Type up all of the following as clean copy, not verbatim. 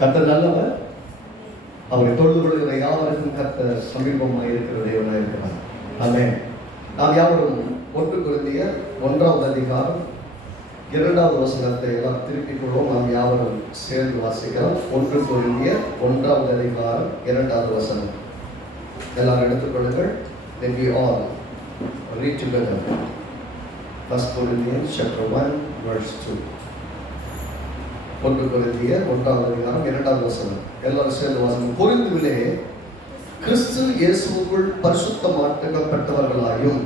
கர்த்தர் நல்லவர். அவரை தொழுது கொள்கிற யாவருக்கும் கர்த்தர் சமீபமாக இருக்கிற தேவனாக இருக்கிறார். ஆமென். நாம் யாவரும் 1 கொரிந்தியர் 1ஆம் அதிகாரம் 2வது வசனத்தை எல்லாம் திருப்பிக் கொள்வோம். நாம் யாவரும் சேர்ந்து வாசிக்கலாம். 1 கொரிந்தியர் 1ஆம் அதிகாரம் 2வது வசனம். எல்லாரும் எடுத்துக்கொள்ளுங்கள். Then we all read together. 1 Corinthians chapter 1 verse 2. 1 கொரிந்தியர் 1ஆம் அதிகாரம் 2வது வசனம். எல்லாரும் சேர்ந்து வாசிப்போம். கொரிந்துவிலே கிறிஸ்து இயேசுவுக்குள் பரிசுத்தமாக்கப்பட்டவர்களாயும்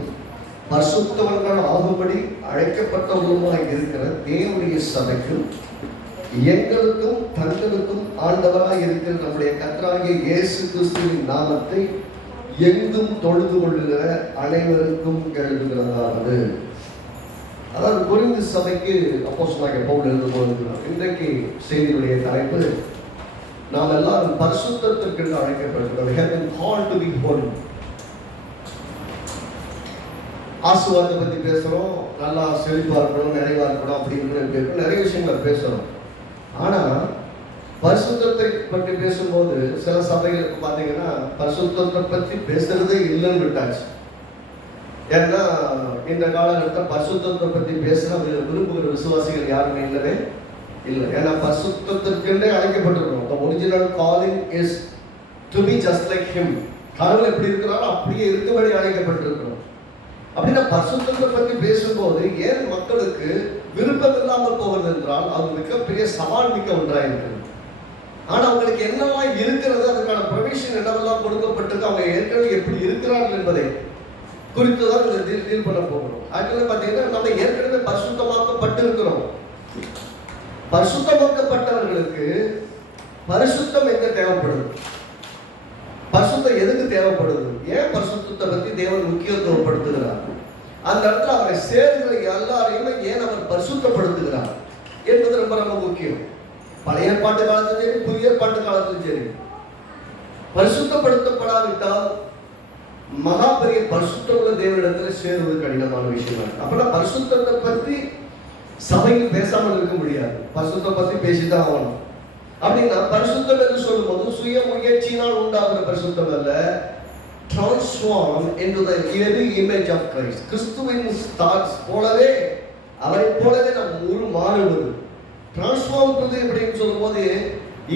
பரிசுத்தவர்கள் ஆகும்படி அழைக்கப்பட்டவர்களுமாய் இருக்கிற தேவனுடைய சபைக்கும் எங்களுக்கும் தங்களுக்கும் ஆண்டவராய் இருக்கிற நம்முடைய கர்த்தராகிய இயேசு கிறிஸ்துவின் நாமத்தை எங்கும் தொழுது கொள்ளுகிற அனைவருக்கும் எழுதுகிறதாவது. அதாவது கொரிந்து சபைக்கு அப்போஸ்தலனாகிய பவுல் எழுதும்போது இன்றைக்கு செய்தியுடைய தலைப்பு, நாம் எல்லாரும் பரிசுத்தத்திற்கு அழைக்கப்பட்டிருக்கிறோம். We have been called to be holy. ஆசீர்வாதத்தை பற்றி பேசுகிறோம், நல்லா செழிப்பாக இருக்கணும், நிறைவாக இருக்கணும் அப்படின்னு நிறைய விஷயங்களை பேசுகிறோம். ஆனால் பரிசுத்தத்தை பற்றி பேசும்போது சில சபைகளுக்கு பார்த்தீங்கன்னா பரிசுத்தத்தை பற்றி பேசுறதே இல்லைன்னு விட்டாச்சு. ஏன்னா இந்த காலகட்டத்தில் பரிசுத்தத்தை பற்றி பேசுகிற விரும்புகிற விசுவாசிகள் யாருமே இல்லவே இல்லை. ஏன்னா பரிசுத்தத்திற்கென்றே அழைக்கப்பட்டிருக்கிறோம். The original calling is to be just like him. கடவுள் எப்படி இருக்கிறாரோ அப்படியே இருக்கும்படி அழைக்கப்பட்டிருக்கிறோம். அப்படின்னா பரிசுத்தத்தை பற்றி பேசும்போது ஏன் மக்களுக்கு விருப்பம் இல்லாமல் போவது என்றால் அது மிகப்பெரிய சவால் மிக்க ஒன்றாக இருக்கிறது. ஆனால் அவங்களுக்கு என்னெல்லாம் இருக்கிறது, அதுக்கான ப்ரொவிஷன் என்னவெல்லாம் கொடுக்கப்பட்டிருக்கு, அவங்க ஏற்கனவே எப்படி இருக்கிறார்கள் என்பதை குறித்து தான் டீல் பண்ண போகிறோம். ஆக்சுவலாக பார்த்தீங்கன்னா நம்ம ஏற்கனவே பரிசுத்தமாக்கப்பட்டு இருக்கிறோம். பரிசுத்தமாக்கப்பட்டவர்களுக்கு பரிசுத்தம் எங்க தேவைப்படுது? பரிசுத்தம் எதுக்கு தேவைப்படுது? ஏன் பரிசுத்தத்தை பற்றி தேவன் முக்கியத்துவப்படுத்துகிறார்? அந்த இடத்துல அவரை சேர்கிற எல்லாரையுமே ஏன் அவர் பரிசுத்தப்படுத்துகிறார் என்பது ரொம்ப ரொம்ப முக்கியம். பழைய ஏற்பாட்டு காலத்திலும் சரி, புதிய ஏற்பாட்டு காலத்திலும் சரி, பரிசுத்தப்படுத்தப்படாவிட்டால் மகா பெரிய பரிசுத்தமுள்ள தேவனிடத்தில் சேருவது கடினமான விஷயம். அப்படின்னா பரிசுத்தத்தை பற்றி சபையில் பேசாமல் இருக்க முடியாது. பரிசுத்தத்தை பற்றி பேசிதான் ஆகணும். அப்படின்னா பரிசுத்தம் என்று சொல்லும் போது சுய முயற்சியினால் உண்டாகிற பரிசுத்தம் அல்ல, transform into the very image of Christ. கிறிஸ்துவின் ஸ்டார்ஸ் போலவே, அவரை போலவே நாம் மாறுவது. டிரான்ஸ்ஃபார்ம் டு அப்படின்னு சொல்லும் போது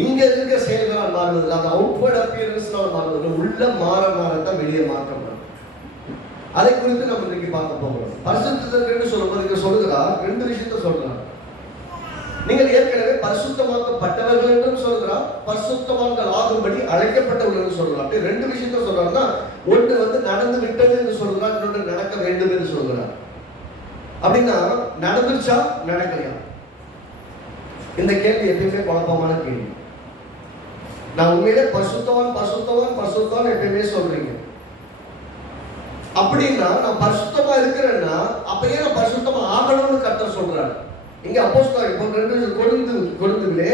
இங்க இருக்க செயல்களால் மாறுவது, அந்த அவுட்வர்ட் அப்பியரன்ஸ்னால மாறுவது, உள்ள மாறத்தான் வெளியே மாற்றப்படும். அதை குறித்து நம்ம இன்னைக்கு பார்க்க போகிறோம். பரிசுத்தத்திற்கு சொல்லும்போது இங்க சொல்லுகிறார், 2 விஷயத்தை சொல்றார். நீங்கள் ஏற்கனவே பரிசுத்தமாக்கப்பட்டவர்கள் என்றும் சொல்கிறார், பரிசுத்தவான்கள் ஆகும்படி அழைக்கப்பட்டவர்கள் என்று சொல்கிறார். அப்படி 2 விஷயத்தை சொல்றாருன்னா, ஒன்று நடந்து விட்டது என்று சொல்கிறார், இன்னொன்று நடக்க வேண்டும் என்று சொல்கிறார். அப்படின்னா நடந்துச்சா நடக்கலையா? இந்த கேள்வி எப்பயுமே குழப்பமான கேள்வி. நான் உண்மையிலே பரிசுத்தவான் எப்பயுமே சொல்றீங்க. அப்படின்னா நான் பரிசுத்தமா இருக்கிறேன்னா அப்பயே நான் பரிசுத்தமா ஆகணும்னு கர்த்தர் சொல்றாரு. இங்க அப்போஸ்தலர் இப்போ 2 கொரிந்துவிலே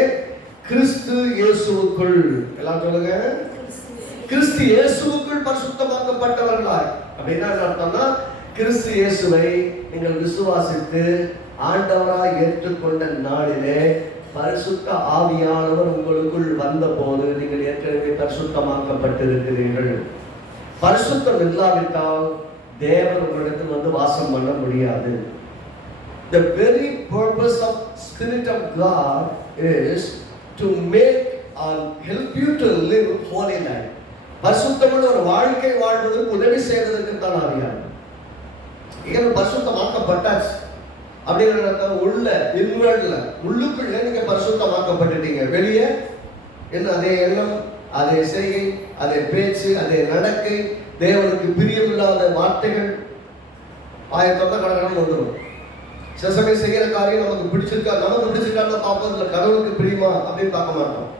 கிறிஸ்து இயேசுவுக்குள், எல்லாம் சொல்லுங்க, கிறிஸ்து இயேசுவுக்குள் பரிசுத்தமாக்கப்பட்டவர்களாய். அப்படின்னா என்ன அர்த்தம்னா, கிறிஸ்து இயேசுவை நீங்கள் விசுவாசித்து ஆண்டவராய் ஏற்றுக்கொண்ட நாளிலே பரிசுத்த ஆவியானவர் உங்களுக்குள் வந்த போது நீங்கள் ஏற்கனவே பரிசுத்தமாக்கப்பட்டிருக்கிறீர்கள். பரிசுத்தம் இல்லாவிட்டால் தேவன் உங்களிடத்தில் வாசம் பண்ண முடியாது. The very purpose of Spirit of God is to make or help you to live holy life. பரிசுத்தமுள்ள ஒரு வாழ்க்கை வாழ்வதற்கு உதவி செய்வதற்கு தான் ஆவியானவர். ஏன் பரிசுத்தமாக்கப்பட்டாச்சு அப்படிங்கிற உள்ள இன்வர்ட்ல உள்ளுக்குள்ளே நீங்க பரிசுத்தமாக்கப்பட்டுட்டீங்க. வெளியே என்ன அதே எண்ணம், அதே செய்கை, அதே பேச்சு, அதே நடக்கை, தேவனுக்கு பிரியமில்லாத வார்த்தைகள் ஆயத்தம் கடற்கடன் வந்துடும். சில சமயம் செய்கிற காரியம் நமக்கு பிடிச்சிருக்கான்னு பார்ப்பதில்ல, கடவுளுக்கு பிரியுமா அப்படின்னு பார்க்க மாட்டோம்.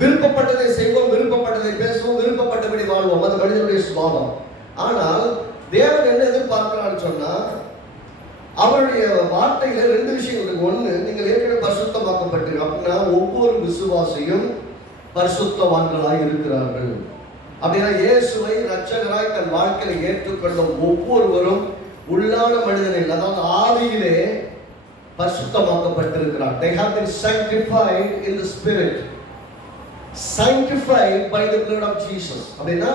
விருப்பப்பட்டதை செய்வோம், விருப்பப்பட்டதை பேசுவோம், விருப்பப்பட்டபடி வாழ்வோம். அது மனிதனுடைய சுபாவம். ஆனால் தேவன் என்ன எதிர்பார்க்கிறான்னு சொன்னா, அவருடைய வார்த்தையில 2 விஷயங்கள் இருக்கு. ஒண்ணு, நீங்கள் ஏற்கனவே பரிசுத்தமாக்கப்பட்டீங்க அப்படின்னா ஒவ்வொரு விசுவாசியும் பரிசுத்தவான்களாய் இருக்கிறார்கள். அப்படின்னா இயேசுவை இரட்சகராய் தன் வாழ்க்கையை ஏற்றுக்கொண்ட ஒவ்வொருவரும் உள்ளான மனிதனில், அதாவது ஆவியிலே பரிசுத்தமாக்கப்பட்டிருக்கிறார். They have been sanctified in the spirit. sanctified by the blood of Jesus. அப்படின்னா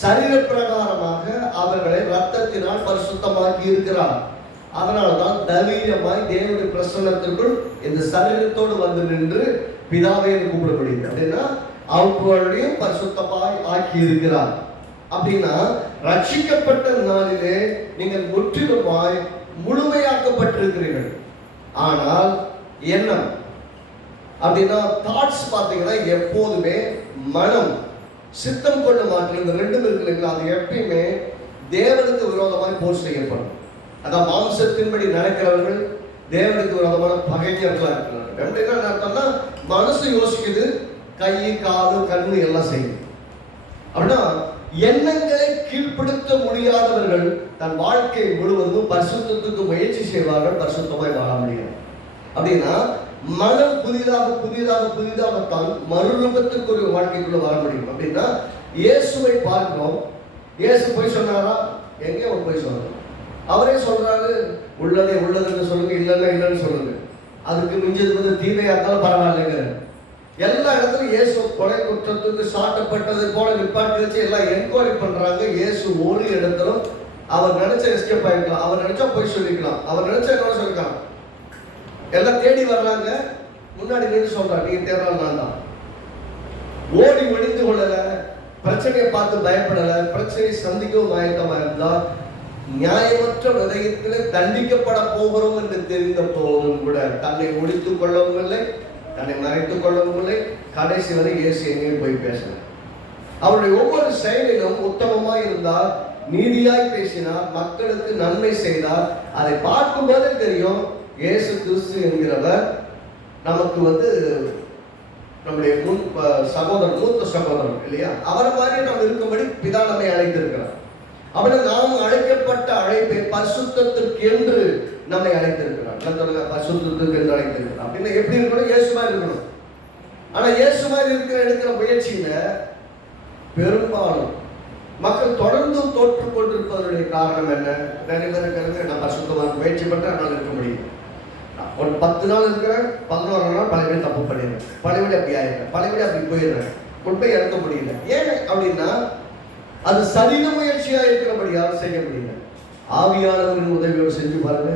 சரீர பிரகாரமாக அவர்களை ரத்தத்தினால் பரிசுத்தமாக்கி இருக்கிறார். அதனால்தான் தைரியமாய் தேவனுடைய பிரசன்னத்திற்குள் இந்த சரீரத்தோடு வந்து நின்று பிதாவை கூப்பிட முடியுது. அப்படின்னா அவர்களையும் பரிசுத்தமாய் ஆக்கி இருக்கிறார். அப்படின்னா ரட்சிக்கப்பட்ட நாளிலே நீங்கள் முற்றிலுமாய் முழுமையாக்கப்பட்டிருக்கிறீர்கள். ஆனால் எண்ணம் அப்படின்னா தாட்ஸ் பார்த்தீங்கன்னா எப்போதுமே மனம் சித்தம் கொண்டு மாற்றம் இந்த ரெண்டும் இருக்கு இல்லைங்களா, அது எப்பயுமே தேவனுக்கு விரோதமாய் போர் செய்யப்படும். அதான் மாம்சத்தின்படி நடக்கிறவர்கள் தேவனுக்கு விரோதமான பகைஞர்களாக இருக்கிறார்கள். எப்படின்னா அர்த்தம்னா மனசு யோசிக்குது, கை காது கண்ணு எல்லாம் செய்யுது. அப்படின்னா எண்ணங்களை கீழ்ப்படுத்த முடியாதவர்கள் தன் வாழ்க்கை முழுவதும் பரிசுத்தத்துக்கு முயற்சி செய்வார்கள், பரிசுத்தமாய் வாழ முடியும். அப்படின்னா மனம் புதிதாக புதிதாக புதிதாகத்தான் மறுரூபத்துக்கு ஒரு வாழ்க்கைக்குள்ள வர முடியும். அப்படின்னா இயேசுவை பார்க்கிறோம். இயேசு போய் சொன்னாரா? எங்கே அவர் போய் சொன்னார்? அவரே சொல்றாரு, உள்ளதே உள்ளதுன்னு சொல்லுங்க, இல்லைன்னா இல்லைன்னு சொல்லுங்க. அதுக்கு மிஞ்சது வந்து தீமையா இருந்தாலும் பரவாயில்லைங்க. எல்லா இடத்துலையும் இயேசு கொலை குற்றத்துக்கு சாட்டப்பட்டது போல நிப்பாட்டி வச்சு எல்லாம் என்கொயரி பண்றாங்க. இயேசு ஒரு இடத்திலும் அவர் நினைச்ச எஸ்கேப் ஆகிக்கலாம், அவர் நினைச்சா போய் சொல்லிக்கலாம், அவர் நினைச்சா என்ன சொல்லிக்கலாம். எல்லாம் தேடி வர்றாங்க, முன்னாடி நின்று சொல்றாங்க, நீங்க தேடுறாங்க நான் தான். ஓடி ஒளிந்து கொள்ளல, பிரச்சனையை பார்த்து பயப்படல, பிரச்சனையை சந்திக்கவும் ஆயத்தமா இருந்தா நியாயமற்ற விதயத்திலே தண்டிக்கப்பட போகிறோம் என்று தெரிந்த போதும் கூட தன்னை ஒழித்துக் கொள்ளவும் இல்லை, தன்னை மறைத்துக் கொள்ளவும் இல்லை. கடைசி வரை இயேசு எங்கேயும் போய் பேசல. அவருடைய ஒவ்வொரு செயலிலும் உத்தமமா இருந்தால், நீதியாய் பேசினார், மக்களுக்கு நன்மை செய்தார். அதை பார்க்கும்போதே தெரியும் இயேசு கிறிஸ்து என்கிறவர் நமக்கு வந்து நம்முடைய சகோதரர், மூத்த சகோதரர் இல்லையா, அவரை மாதிரி நாம் இருக்கும்படி பிதா நம்மை அழைத்திருக்கிறார். அப்படி நாம் அழைக்கப்பட்ட அழைப்பை பரிசுத்தத்திற்கு என்று நம்மை அழைத்திருக்கிறார். பரிசுத்தத்திற்கு என்று அழைத்திருக்கிறார். அப்படின்னா எப்படி இருக்கணும்? இயேசு மாதிரி இருக்கணும். ஆனா இயேசு மாதிரி எடுக்கிற முயற்சியில பெரும்பாலும் மக்கள் தொடர்ந்து தோற்றுக் கொண்டிருப்பதனுடைய காரணம் என்ன? நிறைய பேருக்கு நான் பரிசுத்தமாக முயற்சி பண்றேன், அதனால இருக்க முடியும். ஒரு 10 நாள் இருக்கிறேன், 11 நாள் பழைய தப்பு பண்ணிடுறேன், பழையபடி அப்படி ஆயிடுறேன், பழையபடி அப்படி போயிடுறேன், உண்மை இறக்க முடியல. ஏன் அப்படின்னா அது சரீர முயற்சியா இருக்கிறபடியால் செய்ய முடியல. ஆவியானவரின் உதவியோடு செஞ்சு பாருங்க,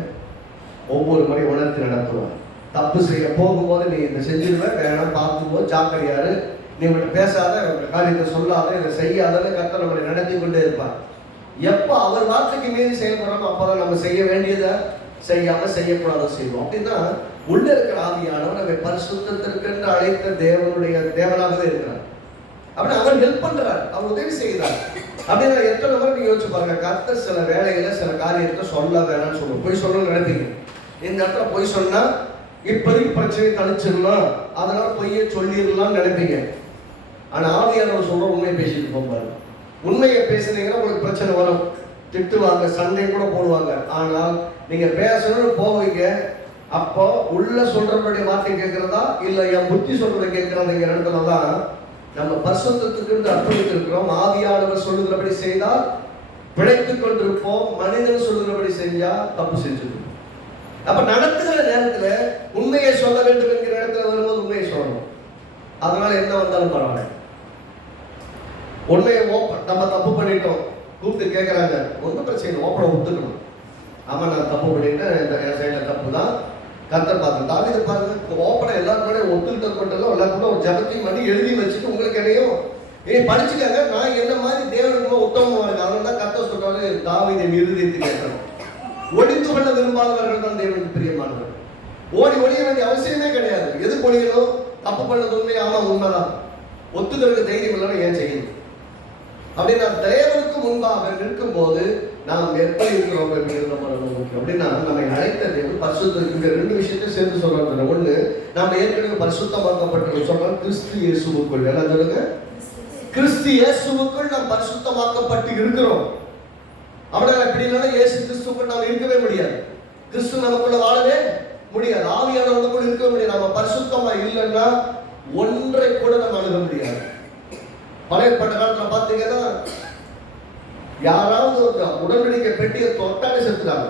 ஒவ்வொரு முறை உணர்த்தி நடத்துவார். தப்பு செய்ய போகும்போது நீ இதை செஞ்சிருவேன், வேணாம் பார்க்கும்போது ஜாக்கிரதையாரு, நீ இவங்க பேசாத, காரியத்தை சொல்லாத, இதை செய்யாதன்னு கர்த்தர் நம்மளை நடத்தி கொண்டே இருப்பார். எப்ப அவர் வார்த்தைக்கு மீறி செயல்படுறோமோ அப்பதான் நம்ம செய்ய வேண்டியதை செய்யாம செய்யக்கூடாத செய்வோம். அப்படின்னா உள்ள இருக்கிற ஆவியானவர் நம்மை பரிசுத்தத்திற்கு என்று அழைத்த தேவனுடைய தேவனாகவே இருக்கிறார். அப்படி அவர் ஹெல்ப் பண்றார், அவர் உதவி செய்கிறார். அப்படின்னா எத்தனை முறை நீங்க யோசிச்சு பாருங்க, கர்த்தர் சில வேலைகளை சில காரியத்தை சொல்ல வேணாம்னு சொல்லுவோம். பொய் சொல்லணும்னு நினைப்பீங்க, இந்த இடத்துல பொய் சொன்னா இப்போதைக்கு பிரச்சனை தனிச்சிடலாம், அதனால பொய்யை சொல்லிடலாம்னு நினைப்பீங்க. ஆனா ஆவியானவர் சொல்ற உண்மையை பேசிட்டு போவாரு. உண்மையை பேசுனீங்கன்னா உங்களுக்கு பிரச்சனை வரும், திட்டுவாங்க, சண்டை கூட போடுவாங்க. ஆனால் நீங்க பேசணும்னு போவீங்க, அப்போ உள்ள சொல்றபடி வார்த்தை கேட்கிறதா இல்ல என் புத்தி சொல்றதை கேட்கிறதுங்கிற இடத்துலதான் நம்ம பரிசுத்தத்துக்கு அர்ப்பணித்திருக்கிறோம். ஆவியானவர் சொல்லுகிறபடி செய்தால் பிழைத்துக் கொண்டிருப்போம், மனிதன் சொல்லுகிறபடி செஞ்சா தப்பு செஞ்சிருக்கோம். அப்ப நடத்துகிற நேரத்துல உண்மையை சொல்ல வேண்டும் என்கிற இடத்துல வரும்போது உண்மையை சொல்லணும். அதனால என்ன வந்தாலும் பரவாயில்ல. உண்மையை நம்ம தப்பு பண்ணிட்டோம், கூப்பிட்டு கேட்கறாங்க, ஒன்றும் பிரச்சனை, ஓப்பனை ஒத்துக்கணும். ஆமா நான் தப்பு பண்ணிட்டேன், என் சைட்ல தப்பு தான், கர்த்தர் பார்த்து தாவீது பாருங்க, ஓப்பனை எல்லாரும் ஒத்துக்கிட்டது மட்டும் எல்லாரும் கூட ஒரு ஜபத்தையும் பண்ணி எழுதி வச்சுட்டு உங்களுக்கு என்னையும் படிச்சுக்காங்க, நான் என்ன மாதிரி தேவனுக்கு உத்தமமா இருக்கு. அதனால தான் கர்த்தர் சொல்றாரு, தாவீதின் இருதயத்தை கேட்கணும். ஒழித்து கொள்ள விரும்பாதவர்கள் தான் தேவனுக்கு பிரியமானவர்கள். ஓடி ஒழிய வேண்டிய அவசியமே கிடையாது. எது ஒழியணும்? தப்பு பண்ணது உண்மை, ஆமா உண்மைதான், ஒத்துக்கிறதுக்கு தைரியம் இல்லாம ஏன் செய்யணும்? அப்படின்னா தேவனுக்கு முன்பாக நிற்கும் போது நாம் எப்படி இருக்கிறோம் அப்படிங்கிறது ரொம்ப முக்கியம். அப்படின்னா நம்மை அழைத்த தேவன் பரிசுத்தம். இந்த 2 விஷயத்தை சேர்ந்து சொல்றாங்க. ஒண்ணு, நாம ஏற்கனவே பரிசுத்தமாக்கப்பட்டிருக்கோம் சொல்றோம், கிறிஸ்து இயேசுவுக்குள். எல்லாம் சொல்லுங்க, கிறிஸ்து இயேசுவுக்குள் நாம் பரிசுத்தமாக்கப்பட்டு இருக்கிறோம். அப்படின்னா எப்படி இல்லைன்னா இயேசு கிறிஸ்துக்குள் நாம் இருக்கவே முடியாது, கிறிஸ்து நமக்குள்ள வாழவே முடியாது, ஆவியானவருக்குள் இருக்கவே முடியாது. நம்ம பரிசுத்தமா இல்லைன்னா ஒன்றை கூட நம்ம அணுக முடியாது. பழைய காலத்துல பாத்தீங்கன்னா யாராவது ஒரு உடன்படிக்கை பெட்டியை தொட்டாலே செத்துறாங்க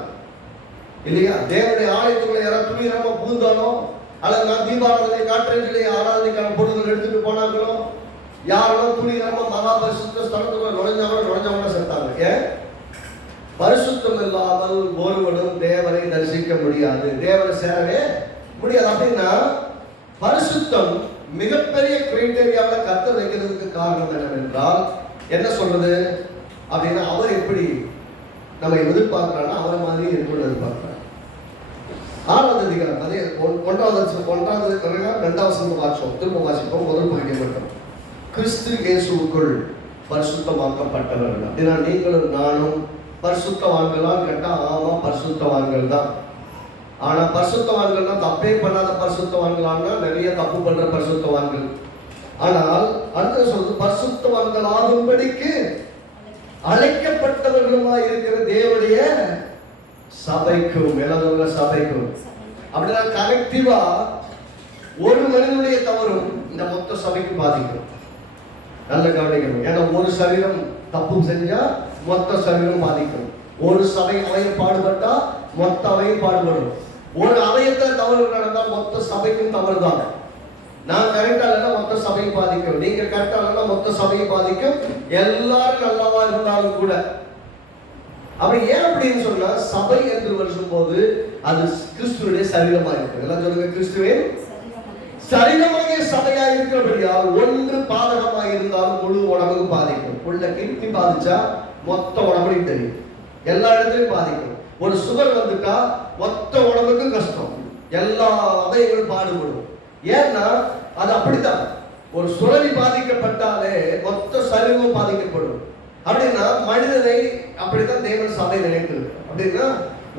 இல்லையா? தேவனுடைய ஆலயத்துக்குள்ள யாராவது துணிகரமா புகுந்தாலும் அல்லது நான் தீபாராதனை காற்றேற்றிலே ஆராதனைக்கான பொருள்கள் எடுத்துட்டு போனாங்களோ, யாரெல்லாம் துணிகரமா மகா பரிசுத்த ஸ்தலத்துக்குள்ள நுழைஞ்சவங்க செத்தாங்க. ஏன்? பரிசுத்தம் இல்லாமல் ஒருவனும் தேவனை தரிசிக்க முடியாது, தேவனை சேரவே முடியாது. அப்படின்னா பரிசுத்தம் மிகப்பெரிய கிரைட்டீரியாவில் கர்த்தர் வைக்கிறதுக்கு காரணம் என்னவென்றால், என்ன சொல்றது அப்படின்னா, அவர் எப்படி நம்ம எதிர்பார்க்கிறான்னா அவரை மாதிரி இருக்கணும்னு எதிர்பார்க்கிறார். 6வது அதிகாரம் அதே 1வது 2வது வாசிப்போம், திரும்ப வாசிப்போம். முதல் பகுதியை மட்டும். கிறிஸ்து இயேசுவுக்குள் பரிசுத்தமாக்கப்பட்டவர்கள் அப்படின்னா நீங்களும் நானும் பரிசுத்தவான்களான்னு கேட்டா ஆமா பரிசுத்தவான்கள் தான். ஆனா பரிசுத்தவான்கள்னா தப்பே பண்ணாத பரிசுத்தவான்களான்னா நிறைய தப்பு பண்ற பரிசுத்தவான்கள். ஆனால் அடுத்த சொல்றது பரிசுத்தவான்கள் ஆகும்படிக்கு அழைக்கப்பட்டவர்களுமா இருக்கிற தேவனுடைய சபைக்கும் எல்லா சபைக்கும். அப்படின்னா கலெக்டிவா ஒரு மனிதனுடைய தவறும் இந்த மொத்த சபைக்கு பாதிக்கும். நல்ல கவனிக்கணும். ஏன்னா ஒரு சரீரம் தப்பு செஞ்சா மொத்த சரீரம் பாதிக்கும். ஒரு சபை அவையம் பாடுபட்டா மொத்த அவையும் பாடுபடும். ஒரு அவயத்தில் தவறு நடந்தால் மொத்த சபைக்கும் தவறு தான். நான் கரெக்டா இல்லைன்னா மொத்த சபையும் பாதிக்கும், நீங்க கரெக்டா இல்லைன்னா மொத்த சபையும் பாதிக்கும், எல்லாரும் நல்லாவா இருந்தாலும் கூட. அப்படி ஏன் அப்படின்னு சொன்னா சபை என்று வருஷம் போது அது கிறிஸ்துவனுடைய சரீரமா இருக்கு. எல்லாம் சொல்லுங்க, கிறிஸ்துவின் சரீரமாக சபையா இருக்கிறபடியால் ஒன்று பாதகமாக இருந்தாலும் முழு உடம்புக்கு பாதிக்கும். உள்ள கிட்னி பாதிச்சா மொத்த உடம்புலையும் தெரியும், எல்லா இடத்துலையும் பாதிக்கும். ஒரு சுகர் வந்துட்டா மொத்த உடம்புக்கும் கஷ்டம், எல்லா அவயங்களும் பாடுபடும். ஏன்னா அது அப்படித்தான். ஒரு சுரவி பாதிக்கப்பட்டாலே மொத்த சரீரமும் பாதிக்கப்படும். அப்படின்னா மனிதனை அப்படித்தான் தேவன் சபை நினைக்கிறது. அப்படின்னா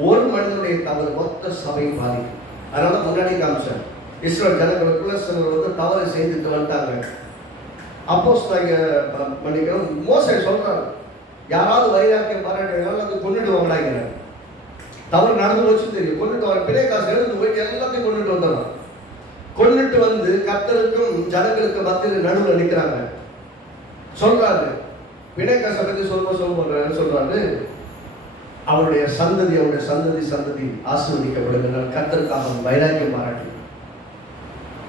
ஒரு மனிதனுடைய தவறு மொத்த சபையும் பாதிக்கும். அதனால முன்னாடி காமிச்சேன், இஸ்ரேல் ஜனங்களுக்குள்ள சிலர் வந்து தவறு செய்துட்டு வந்துட்டாங்க. அப்போஸ்தலர் மோசே சொல்றாரு, யாராவது வைராக்கியம் பாராட்டினாலும் அது கொண்டுடுவாங்களாங்க. தவறு நடந்து போச்சு தெரியும், கொண்டுட்டு வர பிணை காசு எடுத்து போயிட்டு எல்லாத்தையும் கொண்டுட்டு வந்துடுறான். கொண்டுட்டு வந்து கர்த்தருக்கும் ஜனங்களுக்கு மத்தியில் நடுவில் நிற்கிறாங்க. சொல்றாரு, பிணை காசை பற்றி சொல்றாரு, அவருடைய சந்ததி சந்ததி ஆசீர்வதிக்கப்படுகிறார், கர்த்தருக்காக வைராக்கியம் பாராட்டி.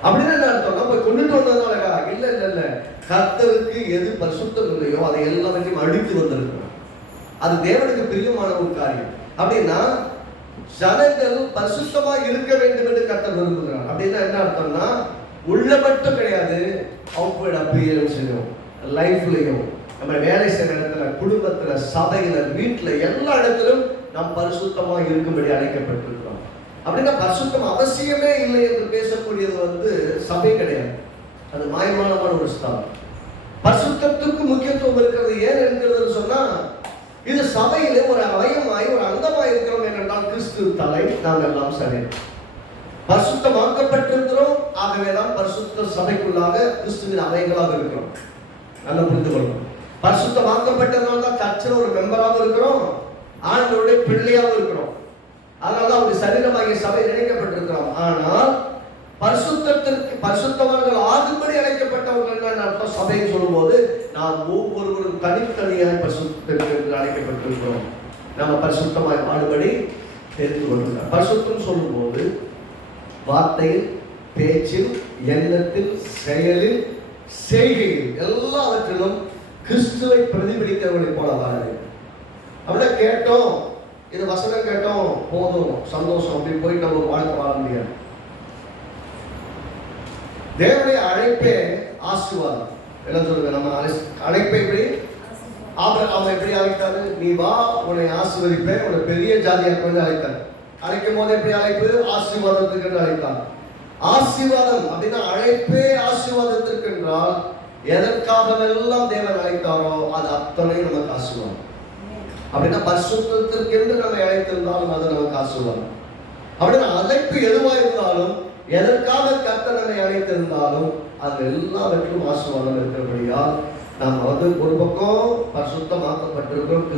அப்படின்னு என்ன அர்த்தம்? நம்ம கொண்டுட்டு வந்ததுனால இல்ல கர்த்தருக்கு எது பரிசுத்தம் இல்லையோ அதை எல்லாத்தையும் அழித்து வந்திருக்கிறோம். அது தேவனுக்கு பிரியமான ஒரு காரியம். அப்படின்னா ஜனங்கள் பரிசுத்தமா இருக்க வேண்டும் என்று கர்த்தர் விரும்புகிறார். அப்படின்னா என்ன அர்த்தம்னா உள்ள மட்டும் கிடையாது, அவுட்வர்ட் அப்பியரன்ஸ்லயும் லைஃப்லயும் நம்ம வேலை செய்யற இடத்துல, குடும்பத்துல, சபையில, வீட்டுல, எல்லா இடத்திலும் நாம் பரிசுத்தமா இருக்கும்படி அழைக்கப்பட்டிருக்கிறோம். அப்படின்னா பரிசுத்தம் அவசியமே இல்லை என்று பேசக்கூடியது வந்து சபை கிடையாது, அது மாயமான ஒரு ஸ்தானம். பரிசுத்தத்துக்கு முக்கியத்துவம் இருக்கிறது ஏன் இருக்கிறதுன்னு சொன்னா, இது சபையிலே ஒரு அவயமாய் ஒரு அங்கமாய் இருக்கிறோம். என்றால் கிறிஸ்து தலை, நாம் எல்லாம் சரி பரிசுத்தமாக்கப்பட்டிருக்கிறோம். ஆகவேதான் பரிசுத்த சபைக்குள்ளாக கிறிஸ்துவின் அவயங்களாக இருக்கிறோம். நல்லா புரிந்து கொள்ளணும். பரிசுத்தமாக்கப்பட்டதுனால தான் சர்ச்சில் ஒரு மெம்பராக இருக்கிறோம், ஆண்டவருடைய பிள்ளையாக இருக்கிறோம். அதனாலதான் அவருடைய சரீரமாகிய சபை நினைக்கப்பட்டிருக்கிறோம். ஆனால் பரிசுத்தவான்கள் ஆகும்படி அழைக்கப்பட்டவர்கள் அர்த்தம். சபைன்னு சொல்லும் போது நாம் ஒவ்வொருவரும் தனித்தனியாக பரிசுத்தத்திற்கு அழைக்கப்பட்டிருக்கிறோம். நம்ம பரிசுத்தமாய் வாழும்படி தெரிந்து கொள்கிறோம். பரிசுத்தம் சொல்லும் போது வார்த்தையில், பேச்சில், எண்ணத்தில், செயலில், செய்கையில் எல்லாவற்றிலும் கிறிஸ்துவை பிரதிபலித்தவர்களை போல வாழ வேண்டும். அப்படின்னா கேட்டோம், இது வசனம் கேட்டோம் போதும் சந்தோஷம் அப்படி போயிட்டு நம்ம ஒரு வாழ்க்கை வாழ முடியாது. தேவனுடைய அழைப்பே ஆசீர்வாதம். என்ன சொல்லுங்க, நம்ம அழைப்பை எப்படி அவன் எப்படி அழைத்தாரு? நீ வா, உன்னை ஆசீர்வதிப்பேன், உன்னை பெரிய ஜாதியாக அழைத்தார். அழைக்கும் போது எப்படி அழைப்பு? ஆசீர்வாதத்துக்கு என்று அழைத்தார். ஆசீர்வாதம் அப்படின்னா அழைப்பே ஆசீர்வாதத்திற்கு என்றால் எதற்காகவெல்லாம் தேவன் அழைத்தாரோ அது அத்தனை நமக்கு ஆசீர்வாதம். அப்படின்னா பரிசுத்தத்திற்கு என்று நம்மை அழைத்திருந்தாலும் அது நமக்கு ஆசீர்வாதம். அப்படின்னா அழைப்பு எதுவாக இருந்தாலும், எதற்காக கர்த்தர் நம்மை அழைத்திருந்தாலும் அது எல்லாவற்றிலும் ஆசீர்வாதம் இருக்கிறபடியால் நாம் வந்து ஒரு பக்கம் பரிசுத்தமாக்கப்பட்டிருக்கிறோம்.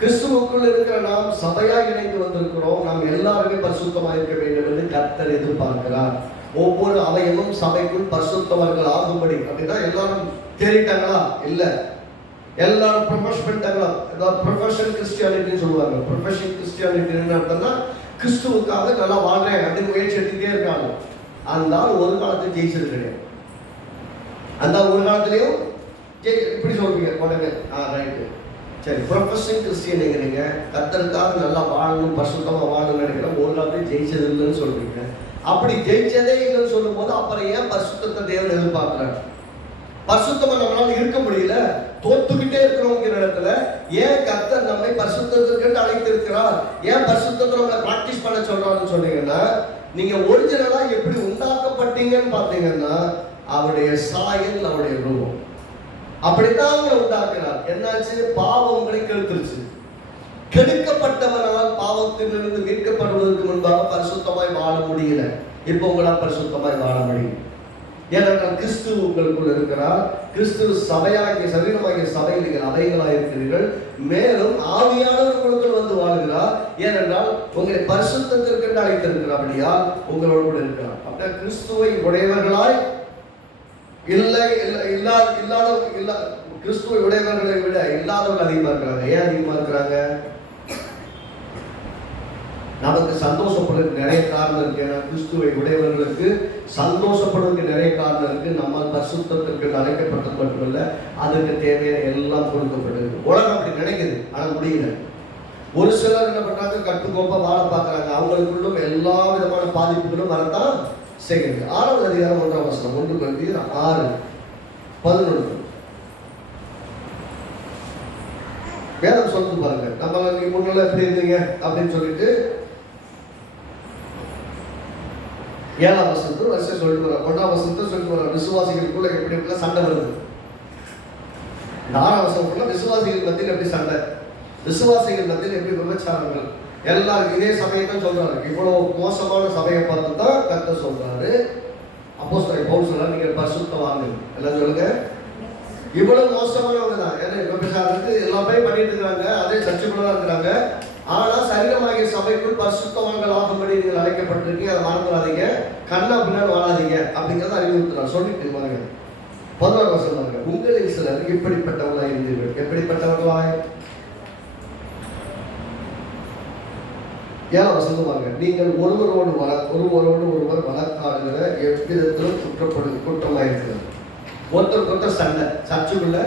கிறிஸ்துவுக்குள் இருக்கிற நாம் சபையாக இணைந்து வந்திருக்கிறோம். நாம் எல்லாருமே பரிசுத்தமாக இருக்க வேண்டும் என்று கர்த்தர் எதிர்பார்க்கிறார். ஒவ்வொரு அவயமும் சபைக்குள் பரிசுத்தவர்கள் ஆகும்படி. அப்படின்னா எல்லாரும் தேறிட்டாங்களா? இல்ல, எல்லாரும் ப்ரொஃபஷன் பண்ணிட்டாங்களா? ப்ரொஃபஷன் கிறிஸ்டியானிட்டின்னு சொல்லுவாங்க. ப்ரொஃபஷன் கிறிஸ்டியானிட்டி என்ன அர்த்தம்னா கிறிஸ்துவுக்காக நல்லா வாழ்றேன் அப்படின்னு முயற்சி எடுத்துக்கிட்டே இருக்காங்க. அந்த ஆள் ஒரு காலத்துல ஜெயிச்சது கிடையாது. அந்த ஒரு காலத்துலயும் இப்படி சொல்றீங்க உடனே ரைட்டு சரி ப்ரொஃபஷனல் கிறிஸ்டியன் நீங்க கர்த்தருக்காக நல்லா வாழணும் பரிசுத்தமா வாழணும்னு நினைக்கிறேன். ஒரு காலத்தையும் ஜெயிச்சது இல்லைன்னு சொல்றீங்க. அப்படி ஜெயிச்சதே இல்லைன்னு சொல்லும் போது அப்புறம் ஏன் பரிசுத்தத்தை தேவன் எதிர்பார்க்கிறார்? பரிசுத்தமா நம்மளால இருக்க முடியல, தோத்துக்கிட்டே இருக்கிறோங்கிற இடத்துல ஏன் கர்த்தர் நம்மை பரிசுத்தத்திற்கு அழைத்து இருக்கிறார்? ஏன் பரிசுத்தத்தை நம்மளை பிராக்டிஸ் பண்ண சொல்றாருன்னு சொன்னீங்கன்னா, நீங்க ஒரிஜினலா எப்படி உண்டாக்கப்பட்டீங்கன்னு பாத்தீங்கன்னா அவருடைய சாயல், அவருடைய ரூபம் அப்படித்தான் அவங்களை உண்டாக்குறார். என்னாச்சு? பாவம் உங்களை கெடுத்துருச்சு. கெடுக்கப்பட்டவனால் பாவத்திலிருந்து மீட்கப்படுவதற்கு முன்பாக பரிசுத்தமாய் வாழ முடியல. இப்போ உங்களால் பரிசுத்தமாய் வாழ முடியும். ஏனென்றால் கிறிஸ்து உங்களுக்குள் இருக்கிறார். கிறிஸ்து சபையாகிய சரீரமாகிய சபையில் நீங்கள் அவைகளாக இருக்கிறீர்கள். மேலும் ஆவியானவர் உங்களுக்குள் வந்து வாழ்கிறார். ஏனென்றால் உங்களை பரிசுத்தத்திற்கு அழைத்திருக்கிறார். உங்களோடு கூட இருக்கிறார். அப்படின்னா கிறிஸ்துவை உடையவர்களாய் கிறிஸ்துவை உடையவர்களை விட இல்லாதவர்கள் அதிகமா இருக்கிறாங்க. ஏன் அதிகமா இருக்கிறாங்க? நமக்கு சந்தோஷப்படுறதுக்கு நிறைய காரணம் இருக்கு. ஏன்னா கிறிஸ்துவை உடையவர்களுக்கு சந்தோஷப்படுவதற்கு நிறைய காரணம் இருக்கு. நம்ம பரிசுத்தத்திற்கு அழைக்கப்பட்டது மட்டுமல்ல, அதுக்கு தேவையான எல்லாம் கொடுக்கப்படுது. உலகம் அப்படி நினைக்குது, ஆனா முடியல. ஒரு சிலர் என்ன பண்றாங்க, கட்டுக்கோப்பா வாழ பார்க்கறாங்க. அவங்களுக்குள்ளும் எல்லா விதமான பாதிப்புகளும் வரத்தான் செய்யுது. 6வது அதிகாரம் 1ஆம் வசனம் 1 Corinthians 6:11 வேதம் சொல்லுது பாருங்க. நம்ம முன்னால எப்படி இருந்தீங்க அப்படின்னு சொல்லிட்டு 7ஆம் வசனத்துல வரிசை சொல்லிட்டு வர, 1ஆம் வசனத்துல சொல்லிட்டு வர விசுவாசிகளுக்குள்ள எப்படி எப்படிலாம் சண்டை வருது. 6ஆம் வசனத்துல விசுவாசிகள் மத்தியில் எப்படி சண்டை, விசுவாசிகள் மத்தியில் எப்படி விபச்சாரங்கள், எல்லாரும் இதே சபையை தான் சொல்றாரு. இவ்வளவு மோசமான சபையை பார்த்து தான் கர்த்தர் சொல்றாரு. அப்போஸ்தலன் பவுல் சொல்றாரு, நீங்கள் பரிசுத்தவான்கள் எல்லாம் சொல்லுங்க. இவ்வளவு மோசமானவங்க தான். ஏன்னா விபச்சாரத்துக்கு எல்லா பேரும் பண்ணிட்டு இருக்காங்க, அதே சர்ச்சுக்குள்ள தான் இருக்கிறாங்க. ஆனா சரீரமாகிய சபைக்குள் பரிசுத்தவான்கள் ஆகும்படி நீங்கள் அழைக்கப்பட்டிருக்கீங்க. அதை மறந்துடாதீங்க, கண்ணா பின்னால் வாழாதீங்க அப்படிங்கிறத அறிவுறுத்துறாரு. சொல்லிட்டு பாருங்க 11ஆம் வசனம் பாருங்க. உங்களில் சிலர் இப்படிப்பட்டவர்களாக இருந்தீர்கள். எப்படிப்பட்டவர்களாய்? 7ஆம் வசனம் பாருங்க. நீங்கள் ஒருவரோடு ஒருவர் வழக்காடுகிற எவ்விதத்திலும் குற்றமாயிருக்கிறது. ஒருத்தருக்கு ஒருத்தர் சண்டை, சர்ச்சுக்குள்ள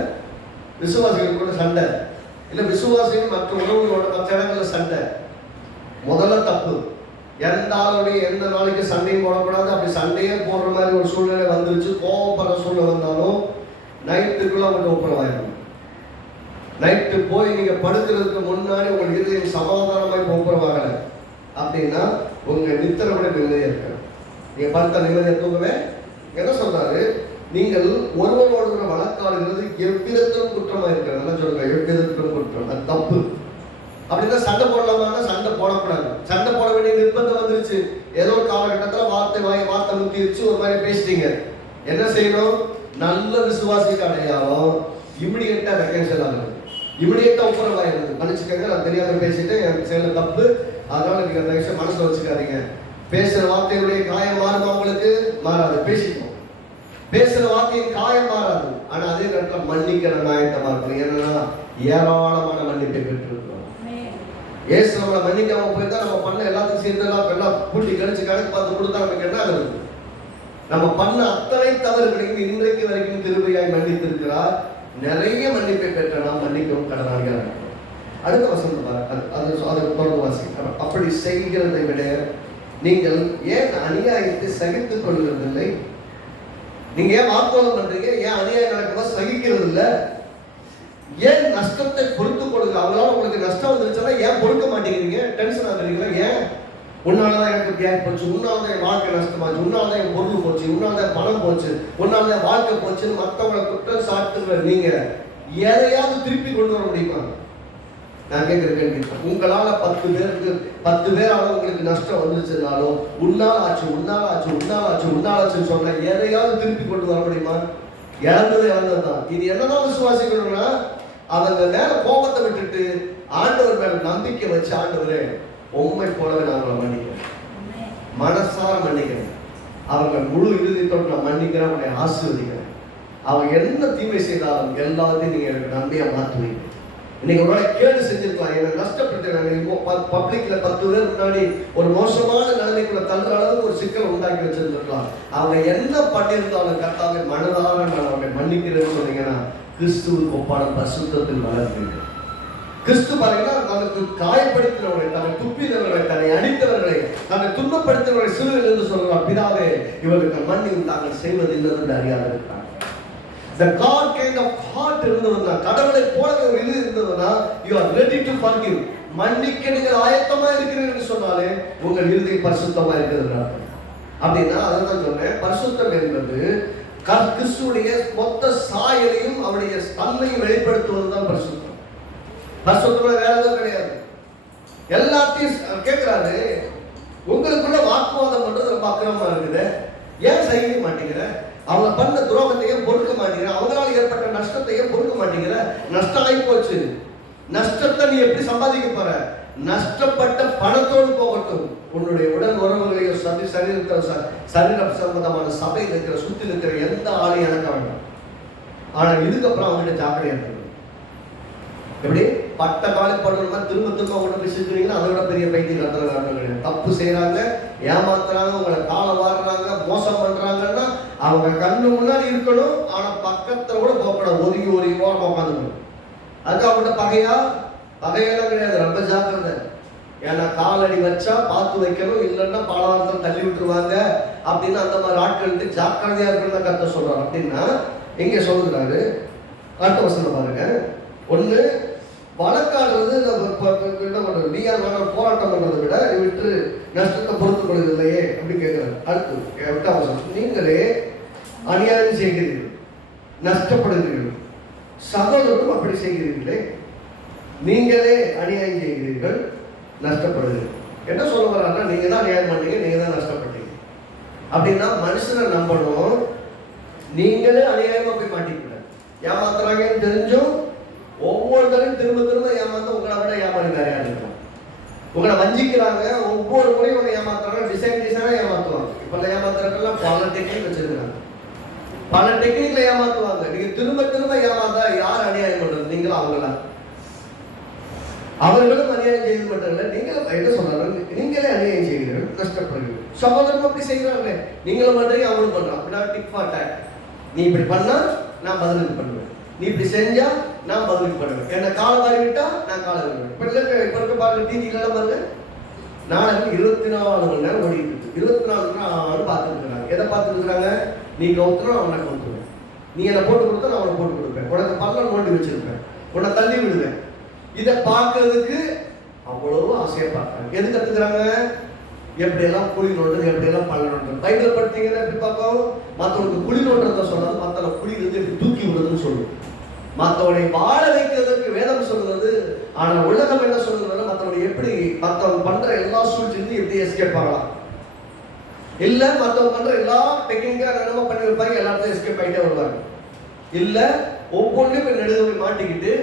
விசுவாசிகளுக்குள்ள சண்டை, இல்ல விசுவாசிகள் மற்ற உறவுகளோட மற்ற இடங்கள்ல சண்டை. முதல்ல தப்பு. எந்த ஆளுடைய எந்த நாளைக்கு சண்டையும் போடக்கூடாது. அப்படி சண்டையே போடுற மாதிரி ஒரு சூழ்நிலை வந்துருச்சு, கோவப்படுற சூழ்நிலை வந்தாலும் நைட்டுக்குள்ள அவங்க ஒப்புரவாயிருக்கும். நைட்டு போய் நீங்க படுக்கிறதுக்கு முன்னாடி உங்க இதயம் சமாதானமாய் ஒப்புரவாகல அப்படின்னா உங்க நித்திரை விட நிம்மதியா இருக்க. நீங்க படுத்த நிம்மதியா தூங்கவே என்ன சொல்றாரு, நீங்கள் ஒருவரோடு வழக்காடுகிறது எவ்விதத்திலும் குற்றமா இருக்கிறது. நல்லா சொல்லுங்க, எவ்விதத்திலும் குற்றம், அது தப்பு. அப்படின்னா சண்டை போடலாமா? சண்டை போடக்கூடாது. சண்டை போட வேண்டிய நிர்பந்தம் வந்துருச்சு. ஏதோ ஒரு காலகட்டத்தில் வார்த்தை முத்திருச்சு, ஒரு மாதிரி பேசிட்டீங்க. என்ன செய்யணும்? நல்ல விசுவாசிக்கு அடையாளம் இமிடியேட்டா ரெக்கன்சல் ஆகுது, இமிடியேட்டா ஒப்புரவாயிருது. மன்னிச்சுக்கங்க, நான் தெரியாம பேசிட்டேன், எனக்கு செய்யல தப்பு, அதனால நீங்க அந்த விஷயம் மனசுல வச்சுக்காதீங்க. பேசுற வார்த்தையுடைய காயம் மாறுமா? உங்களுக்கு மாறாது. பேசிக்கணும். பேசுற வார்த்தையின் காயம் மாறாது. ஆனா அதே நேரத்தில் மன்னிக்கிற நியாயத்தமா இருக்கணும். என்னன்னா ஏராளமான மன்னிப்பை பெற்றிருக்கிறோம். ஏசு நம்மளை மன்னிக்காம போயிருந்தா நம்ம பண்ண எல்லாத்தையும் சேர்ந்து எல்லாம் கூட்டி கழிச்சு கணக்கு பார்த்து கொடுத்தா நமக்கு என்ன ஆகுது? நம்ம பண்ண அத்தனை தவறுகளையும் இன்றைக்கு வரைக்கும் கிருபையாய் மன்னித்திருக்கிறார். நிறைய மன்னிப்பை பெற்ற நாம் மன்னிக்கவும் கடனாளியாக இருக்கிறோம். அடுத்த வசனம் அதை தொடர்ந்து வாசி. அப்படி செய்கிறதை விட நீங்கள் ஏன் அநியாயத்தை சகித்துக் கொள்கிறதில்லை? நீங்க ஏன் வாக்குவாதம் பண்றீங்க? ஏன் அநியாயம் நடக்கும்போது சகிக்கிறது இல்லை? ஏன் நஷ்டத்தை பொறுத்து கொடுங்க? அவங்களால உங்களுக்கு நஷ்டம் வந்துருச்சுன்னா ஏன் பொறுக்க மாட்டேங்கிறீங்க? டென்ஷன் ஆகுறீங்களா? ஏன்? உன்னாலதான் எனக்கு கேப் போச்சு, உன்னாலதான் என் வாழ்க்கை நஷ்டமாச்சு, உன்னாலதான் என் பொருள் போச்சு, உன்னாலதான் பணம் போச்சு, உன்னாலதான் வாழ்க்கை போச்சுன்னு மற்றவங்களை குற்றம் சாட்டுற நீங்க எதையாவது திருப்பி கொண்டு வர முடியுமா? நான் கேட்கிற கேள்வி, உங்களால 10 பேரால உங்களுக்கு நஷ்டம் வந்துருச்சுனாலும் உன்னாலாச்சுன்னு சொன்ன எதையாவது திருப்பி கொண்டு வர முடியுமா? இழந்ததுதான். இது என்னதான் விசுவாசிக்கணும்னா அவங்க மேல கோபத்தை விட்டுட்டு ஆண்டவர் மேல நம்பிக்கை வச்சு, ஆண்டவரே உண்மை போலவே நான் அவங்களை மன்னிக்கிறேன், மனசார மன்னிக்கிறேன், அவங்க முழு இறுதியத்தோடு நான் மன்னிக்கிறேன், அவனை ஆசீர்வதிக்கிறேன். அவங்க என்ன தீமை செய்தாலும் எல்லாத்தையும் நீங்க எனக்கு நன்மையா மாற்றுவீங்க. இன்னைக்கு ஒரு கேடு செஞ்சிருக்கலாம், என்ன நஷ்டப்படுத்திருக்காங்க, பப்ளிக்ல 10 பேர் முன்னாடி ஒரு மோசமான நிலைமைக்குள்ள தள்ளுற அளவுக்கு ஒரு சிக்கல் உண்டாக்கி வச்சிருந்திருக்கலாம். அவங்க என்ன பண்ணியிருந்தாலும் கர்த்தாவே மனதார நான் அவனை மன்னிக்கிறேன்னு சொன்னீங்கன்னா கிறிஸ்துவுக்கு ஒப்பான பரிசுத்தத்தில் வளர்ந்தீங்க. கிறிஸ்து பாத்தீங்கன்னா தனக்கு காயப்படுத்தினவர்களை, தன்னை துப்பினவர்களை, தன்னை அடித்தவர்களை, தன்னை துன்பப்படுத்தினவர்களை சிலுவையில் இருந்து சொல்றார், பிதாவே இவருக்கு மன்னியும் தாங்கள் செய்வது இல்லைன்னு அறியாது இருக்கிறார். The God kind of heart இருந்ததுன்னா, கடவுளை போலவே ஒரு இது இருந்ததுன்னா, you are ready to forgive. மன்னிக்க நீங்கள் ஆயத்தமா இருக்கிறீர்கள் சொன்னாலே உங்கள் இருதயம் பரிசுத்தமா இருக்கிறது அப்படின்னா அதான் சொன்னேன். பரிசுத்தம் என்பது கிறிஸ்துவுடைய மொத்த சாயலையும் அவருடைய தன்மையும் வெளிப்படுத்துவதுதான் பரிசுத்தம். பரிசுத்தம் வேற எதுவும் கிடையாது. எல்லாத்தையும் கேட்கிறாரு, உங்களுக்குள்ள வாக்குவாதம் பண்றது ரொம்ப அக்கிரமமா இருக்குது, ஏன் செய்ய மாட்டேங்கிற? அவங்க பண்ண துரோகத்தையும் பொறுக்க மாட்டேங்கிற, அவங்களால ஏற்பட்ட நஷ்டத்தையும் பொறுக்க மாட்டேங்கிற. நஷ்டம் ஆகி போச்சு, நஷ்டத்தை நீ எப்படி சம்பாதிக்க போற? நஷ்டப்பட்ட பணத்தோடு போகட்டும், உன்னுடைய உடல் உறவுகளையும் சரீர சம்பந்தமான சபையில் இருக்கிற சுத்தி இருக்கிற எந்த ஆளையும் இழக்க வேண்டாம். ஆனா இதுக்கப்புறம் அவங்ககிட்ட ஜாக்கிரதையா இருக்கணும். எப்படி பட்ட காலை படுற திரும்ப திரும்ப அவங்க பேசிக்கிறீங்கன்னா அதை விட பெரிய பைத்தியம் நடத்துறாங்க. தப்பு செய்யறாங்க, ஏமாத்துறாங்க, உங்களை காலை வாடுறாங்க, மோசம் பண்றாங்கன்னா அவங்க கண்ணு முன்னாடி இருக்கணும், ஆனா பக்கத்துல கூட போகக்கூடாது, ஒதுங்கி ஓரமா உட்காந்துக்கணும். அதுக்கு அவங்கள்ட்ட பகையெல்லாம் கிடையாது, ரொம்ப ஜாக்கிரதை. ஏன்னா காலடி வச்சா பார்த்து வைக்கணும், இல்லைன்னா பாலாவரத்தில் தள்ளி விட்டுருவாங்க அப்படின்னு அந்த மாதிரி ஆட்களுக்கு ஜாக்கிரதையா இருக்கணும் கருத்தை சொல்றாரு. அப்படின்னா எங்க சொல்லுறாரு, அடுத்த வசனம் பாருங்க. ஒண்ணு வழக்காடுறது என்ன பண்றது, நீ போராட்டம் பண்றதை விட விட்டு நஷ்டத்தை பொறுத்துக் கொள்வதில்லையே அப்படி கேட்கிறாரு. அடுத்து 8ஆம் வசனம், நீங்களே அநியாயம் செய்கிறீர்கள், நஷ்டப்படுகிறீர்கள், சகோதரரும் அப்படி செய்கிறீர்களே, நீங்களே அநியாயம் செய்கிறீர்கள், நஷ்டப்படுகிறீர்கள். என்ன சொல்ல வர்றாருன்னா, நீங்க தான் அநியாயம் பண்ணீங்க, நீங்க தான் நஷ்டப்பட்டீங்க. அப்படின்னா மனுஷனை நம்பணும், நீங்களே அநியாயமா போய் மாட்டிக்கூடாது. ஏமாத்துறாங்கன்னு தெரிஞ்சும் ஒவ்வொருத்தரையும் திரும்ப திரும்ப ஏமாத்த உங்களை விட ஏமாறி வேற யாரும் இருக்கும். உங்களை வஞ்சிக்கிறாங்க, ஒவ்வொரு முறையும் உங்களை ஏமாத்துறாங்க, டிசைனா ஏமாத்துவாங்க. இப்ப ஏமாத்துறதுலாம் பல டெக்னிக் வச்சிருக்காங்க, பல டெக்னிக்ல ஏமாத்துவாங்க. நீங்க திரும்ப திரும்ப ஏமாத்தா யார் அநியாயம் பண்றது? நீங்களும் அவங்களா? அவர்களும் அநியாயம் செய்ய மாட்டாங்க. நீங்களும் என்ன சொல்றாங்க, நீங்களே அநியாயம் செய்கிறீர்கள், கஷ்டப்படுகிறீர்கள். சகோதரன் அப்படி செய்யறாங்க, நீங்களும் பண்றீங்க, அவங்களும் பண்றாங்க. அப்படின்னா டிக் ஃபார் டேக், நீ இப்படி பண்ணா நான் பதிலுக்கு பண்ணுவேன், நீ இப்படி செஞ்சா நான் பதிலுக்கு பண்ணுவேன், என்ன காலை வாரி விட்டா நான் காலை வருவேன். இப்ப இருக்க பாருங்க, டிவிலாம் பாருங்க, நாளைக்கு 24 மணி நேரம் ஓடிட்டு இருக்கு. 24 மணி நேரம் பார்த்துட்டு இருக்காங்க. எதை பார்த்துட்டு இருக்காங்க? நீ கவுத்துனா அவனை கவுத்துருவேன், நீ என்னை போட்டு கொடுத்தா நான் அவனை போட்டு கொடுப்பேன், உனக்கு பள்ளம் நோண்டி வச்சிருப்பேன், உன்னை தள்ளி விடுவேன். இதை பார்க்கறதுக்கு அவ்வளவு ஆசையா பார்க்கறாங்க. எது கத்துக்கிறாங்க? எப்படியெல்லாம் குழி நோண்டுறது, எப்படியெல்லாம் பள்ளம் நோண்டுறது. பைபிள் படித்தீங்கன்னா எப்படி பார்ப்போம், மற்றவங்களுக்கு குழி நோண்டுறத சொல்லாது, மற்றவங்க குழியிலிருந்து எப்படி தூக்கி விடுறதுன்னு சொல்லுவோம். மற்றவனை வாழ வைக்கிறதுக்கு வேதம் சொல்றது. ஆனா உலகம் என்ன சொல்றது, மற்றவனை எப்படி மற்றவங்க பண்ற எல்லா சூழ்ச்சியும் எப்படி எஸ்கேப் ஆகலாம், இல்ல மற்றவங்க பண்ற எல்லா டெக்னிக்கா என்னமோ பண்ணி வைப்பாங்க, எல்லாத்தையும் எஸ்கேப் ஆகிட்டே வருவாங்க. இல்ல ஒவ்வொன்றும் போய் நெடுதோடி மாட்டிக்கிட்டு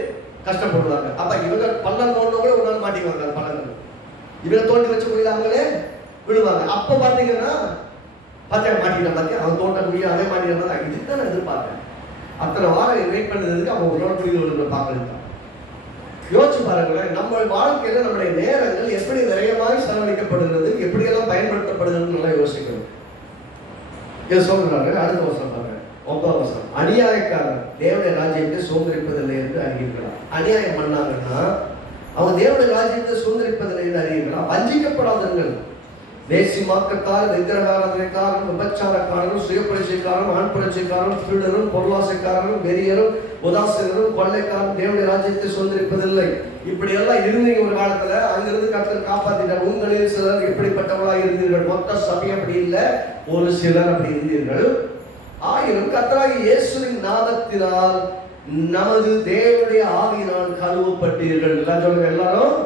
கஷ்டப்படுவாங்க. அப்ப இவங்க பள்ளம் தோண்டவங்களே ஒரு நாள் மாட்டிக்குவாங்க. அந்த பள்ளங்கள் இவங்க தோண்டி வச்சு முடியாமலே விழுவாங்க. அப்ப பாத்தீங்கன்னா பார்த்தா மாட்டிக்கிட்ட பார்த்தியா, அவன் தோண்ட முடியும் அதே மாட்டிக்கிட்டா. இதுக்கு தான் நான் எதிர்பார்த்தேன், அத்தனை வாரம் வெயிட் பண்ணதுக்கு அவன் ஒரு நாள் புரிந்து விழுந்து பார்க்கறது. யோசிச்சு பாருங்களேன், நம்ம வாழ்க்கையில நம்முடைய நேரங்கள் எப்படி நிறையமாய் செலவழிக்கப்படுகிறது, எப்படியெல்லாம் பயன்படுத்தப்படுகிறது நல்லா யோசிக்கணும். இதை சொல்றாங்க. அடுத்த வருஷம் பாருங்க, 9ஆம் வசனம், அநியாயக்காரர் தேவனுடைய ராஜ்யத்தை சுதந்திரிப்பதில்லை என்று அறிவிக்கலாம். அநியாயம் பண்ணாங்கன்னா அவங்க தேவனுடைய ராஜ்யத்தை சுதந்திரிப்பதில்லை என்று அறிவிக்கலாம். வஞ்சிக்கப்படாதீர்கள். தேசியமாக்கத்தார், விக்கிரகாராதனைக்காரன், விபச்சாரக்காரரும், சுயப்பரிசைக்காரரும், ஆண் புரட்சிக்காரரும், திருடரும், பொருளாசைக்காரரும், வெறியரும், உதாசீனரும், கொள்ளைக்காரரும் தேவனுடைய ராஜ்யத்தை சுதந்திரிப்பதில்லை. இப்படி எல்லாம் இருந்தீங்க ஒரு காலத்துல. அங்கிருந்து கர்த்தர் காப்பாத்திட்டார். உங்களில் சிலர் எப்படிப்பட்டவர்களாக இருந்தீர்கள். மொத்த சபை அப்படி இல்லை, ஒரு சிலர் அப்படி இருந்தீர்கள். ஆயினும் கர்த்தராகிய இயேசுவின் நாமத்தினால் நமது தேவனுடைய ஆவியினால் கழுவப்பட்டீர்கள். எல்லாம் சொல்லுங்க, எல்லாரும்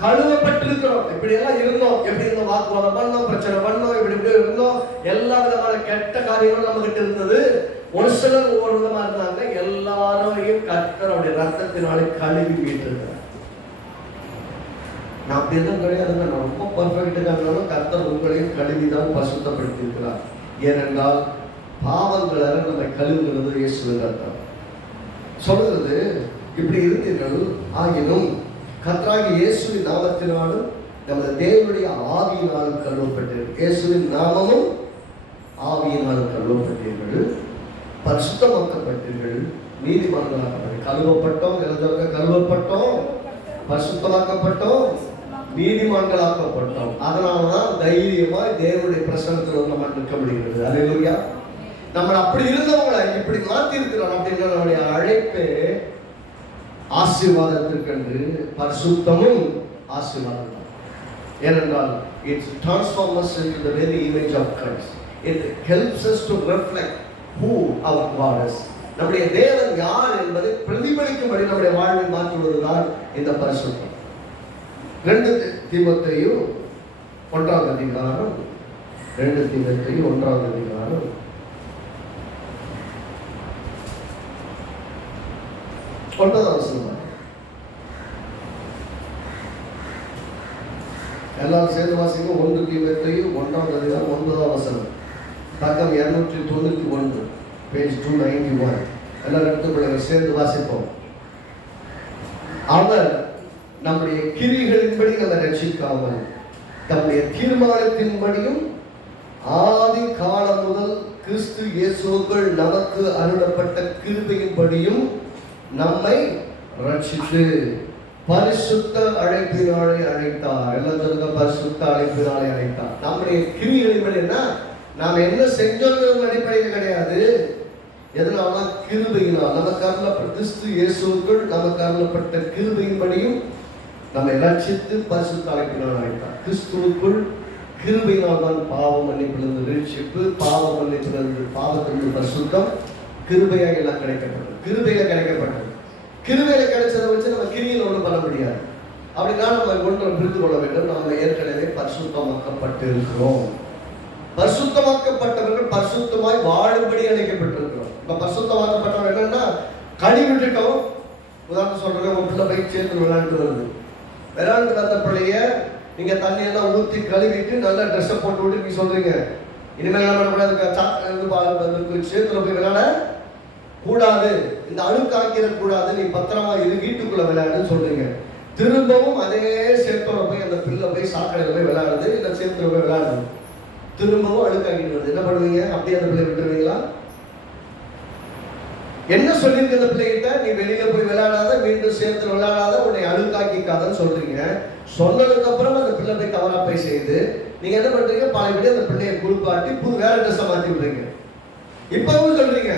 கழுவப்பட்டிருக்கிறோம். இப்படி எல்லாம் இருந்தோம். எப்படி இருந்தோம்? வாக்குவாதம் பண்ணோம், பிரச்சனை பண்ணோம், இப்படி இப்படி இருந்தோம். எல்லா விதமான கெட்ட காரியங்களும் நம்ம கிட்ட இருந்தது. ஒரு சிலர் ஒவ்வொரு விதமா இருந்தாங்க. எல்லாரையும் கர்த்தருடைய ரத்தத்தினாலே கழுவி மீட்டிருக்கிறார். நான் அப்படி எதுவும் கிடையாதுங்க, நான் ரொம்ப பர்ஃபெக்டாக கர்த்தர் உங்களையும் கழுவிதான் பரிசுத்தப்படுத்தி இருக்கிறார். ஏனென்றால் பாவங்களை நம்மை கழுவுகிறது இயேசுவின் ரத்தம். சொல்றது இப்படி இருந்தீர்கள். ஆகினும் கர்த்தராகிய இயேசுவின் நாமத்தினாலும் நமது தேவனுடைய ஆவியினாலும் கழுவப்பட்டீர்கள். இயேசுவின் நாமமும் ஆவியினாலும் கழுவப்பட்டீர்கள், பரிசுத்தமாக்கப்பட்டீர்கள், நீதிமான்களாக்கப்பட்டீர்கள். கழுவப்பட்டோம், கழுவப்பட்டோம், பரிசுத்தமாக்கப்பட்டோம், நீதிமான்களாக்கப்பட்டோம். அதனாலதான் தைரியமா தேவனுடைய பிரசன்னத்தில் நம்ம நிற்க முடிகிறது. அல்லேலூயா. நம்ம அப்படி இருந்தவங்களை இப்படி மாற்றி இருக்கிறோம் அப்படின்னா நம்முடைய அழைப்பே ஆசீர்வாதத்திற்கென்று பரிசுத்தமும் ஆசீர்வாதம். ஏனென்றால் it transforms us into the very image of Christ. It helps us to reflect who our God is. நம்முடைய தேவன் யார் என்பதை பிரதிபலிக்கும்படி நம்முடைய வாழ்வை மாற்றுவதுதான் இந்த பரிசுத்தம். 2 தீமோத்தேயு 1ஆம் அதிகாரம் 2 தீமோத்தேயு 1ஆம் அதிகாரம் 9ஆம் வசனம். எல்லாரும் சேர்ந்து வாசிங்க. 1 தீமோத்தேயு 1ஆம் அதிகாரம் 9ஆம் வசனம், பக்கம் 291, பேஜ் 291. எல்லாரும் எடுத்துக்கொள்ள சேர்ந்து வாசிப்போம். அவர் நம்முடைய கிரிகளின்படி நம்ம ரட்சிக்காமல் தம்முடைய தீர்மானத்தின்படியும் ஆதி காலம் முதல் கிறிஸ்து இயேசுவுக்குள் நமக்கு அருளப்பட்ட கிருபையின்படியும் நம்மை ரட்சித்து பரிசுத்த அழைப்பினாலே அழைத்தார். எல்லாம் சொல்லுங்க, பரிசுத்த அழைப்பினாலே அழைத்தார். நம்முடைய கிரிகளின்படி என்ன, நாம் என்ன செஞ்சோம் அடிப்படையில் கிடையாது. எதனால? கிருபையினால். நமக்கு அருளப்பட்ட கிறிஸ்து இயேசுவுக்குள் நமக்கு அருளப்பட்ட கிருபையின்படியும் நம்மை ரட்சித்து பரிசுத்த அழைப்பினால் அழைத்தார். கிறிஸ்துவுக்குள் கிருபையினால் தான் பாவ மன்னிப்பிலிருந்து ரட்சிப்பு, பாவ மன்னிப்பிலிருந்து பாவத்திலிருந்து பரிசுத்தம், கிருபையாக எல்லாம் கிடைக்கப்பட்டது. கிருபையில கிடைக்கப்பட்டது. கிருபையில கிடைச்சதை வச்சு நம்ம கிரியில் ஒன்றும் பண்ண முடியாது. அப்படின்னா நம்ம ஒன்றை புரிந்து கொள்ள வேண்டும், நம்ம ஏற்கனவே பரிசுத்தமாக்கப்பட்டு இருக்கிறோம். பரிசுத்தமாக்கப்பட்டவர்கள் பரிசுத்தமாய் வாழும்படி அழைக்கப்பட்டிருக்கிறோம். இப்ப பரிசுத்தமாக்கப்பட்டவர்கள் என்னன்னா, கழுவி விட்டுட்டோம். உதாரணம் சொல்றேன், உங்க பிள்ளை போய் சேர்த்து விளையாண்டு வருது. விளையாண்டு வந்த பிள்ளைய நீங்க தண்ணியெல்லாம் ஊற்றி கழுவிட்டு நல்லா ட்ரெஸ்ஸை போட்டு விட்டு நீங்க சொல்றீங்க, இனிமேல் என்ன பண்ணக்கூடாது, சேர்த்துல போய் விளையாட கூடாது, இந்த அழுக்காக்கிற கூடாது, நீ பத்திரமா இது வீட்டுக்குள்ள விளையாடுன்னு சொல்றீங்க. திரும்பவும் அதே சேர்த்தோட போய் அந்த பிள்ளை போய் சாக்கடையில போய் விளையாடுது, இல்லை சேர்த்துல போய் விளையாடுது, திரும்பவும் அழுக்காக்கிட்டு வருது. என்ன பண்ணுவீங்க? அப்படியே அந்த பிள்ளை விட்டுருவீங்களா? என்ன சொல்லியிருக்கு அந்த பிள்ளைகிட்ட? நீ வெளியில போய் விளையாடாத, மீண்டும் சேர்த்து விளையாடாத, உன்னை அழுக்காக்கிக்காதன்னு சொல்றீங்க. சொன்னதுக்கு அப்புறம் அந்த பிள்ளை போய் தவறா போய் செய்யுது. நீங்க என்ன பண்றீங்க? பழையபடி அந்த பிள்ளையை குளிப்பாட்டி புது வேற ட்ரெஸ்ஸை மாற்றி விடுறீங்க. இப்பவும் சொல்றீங்க,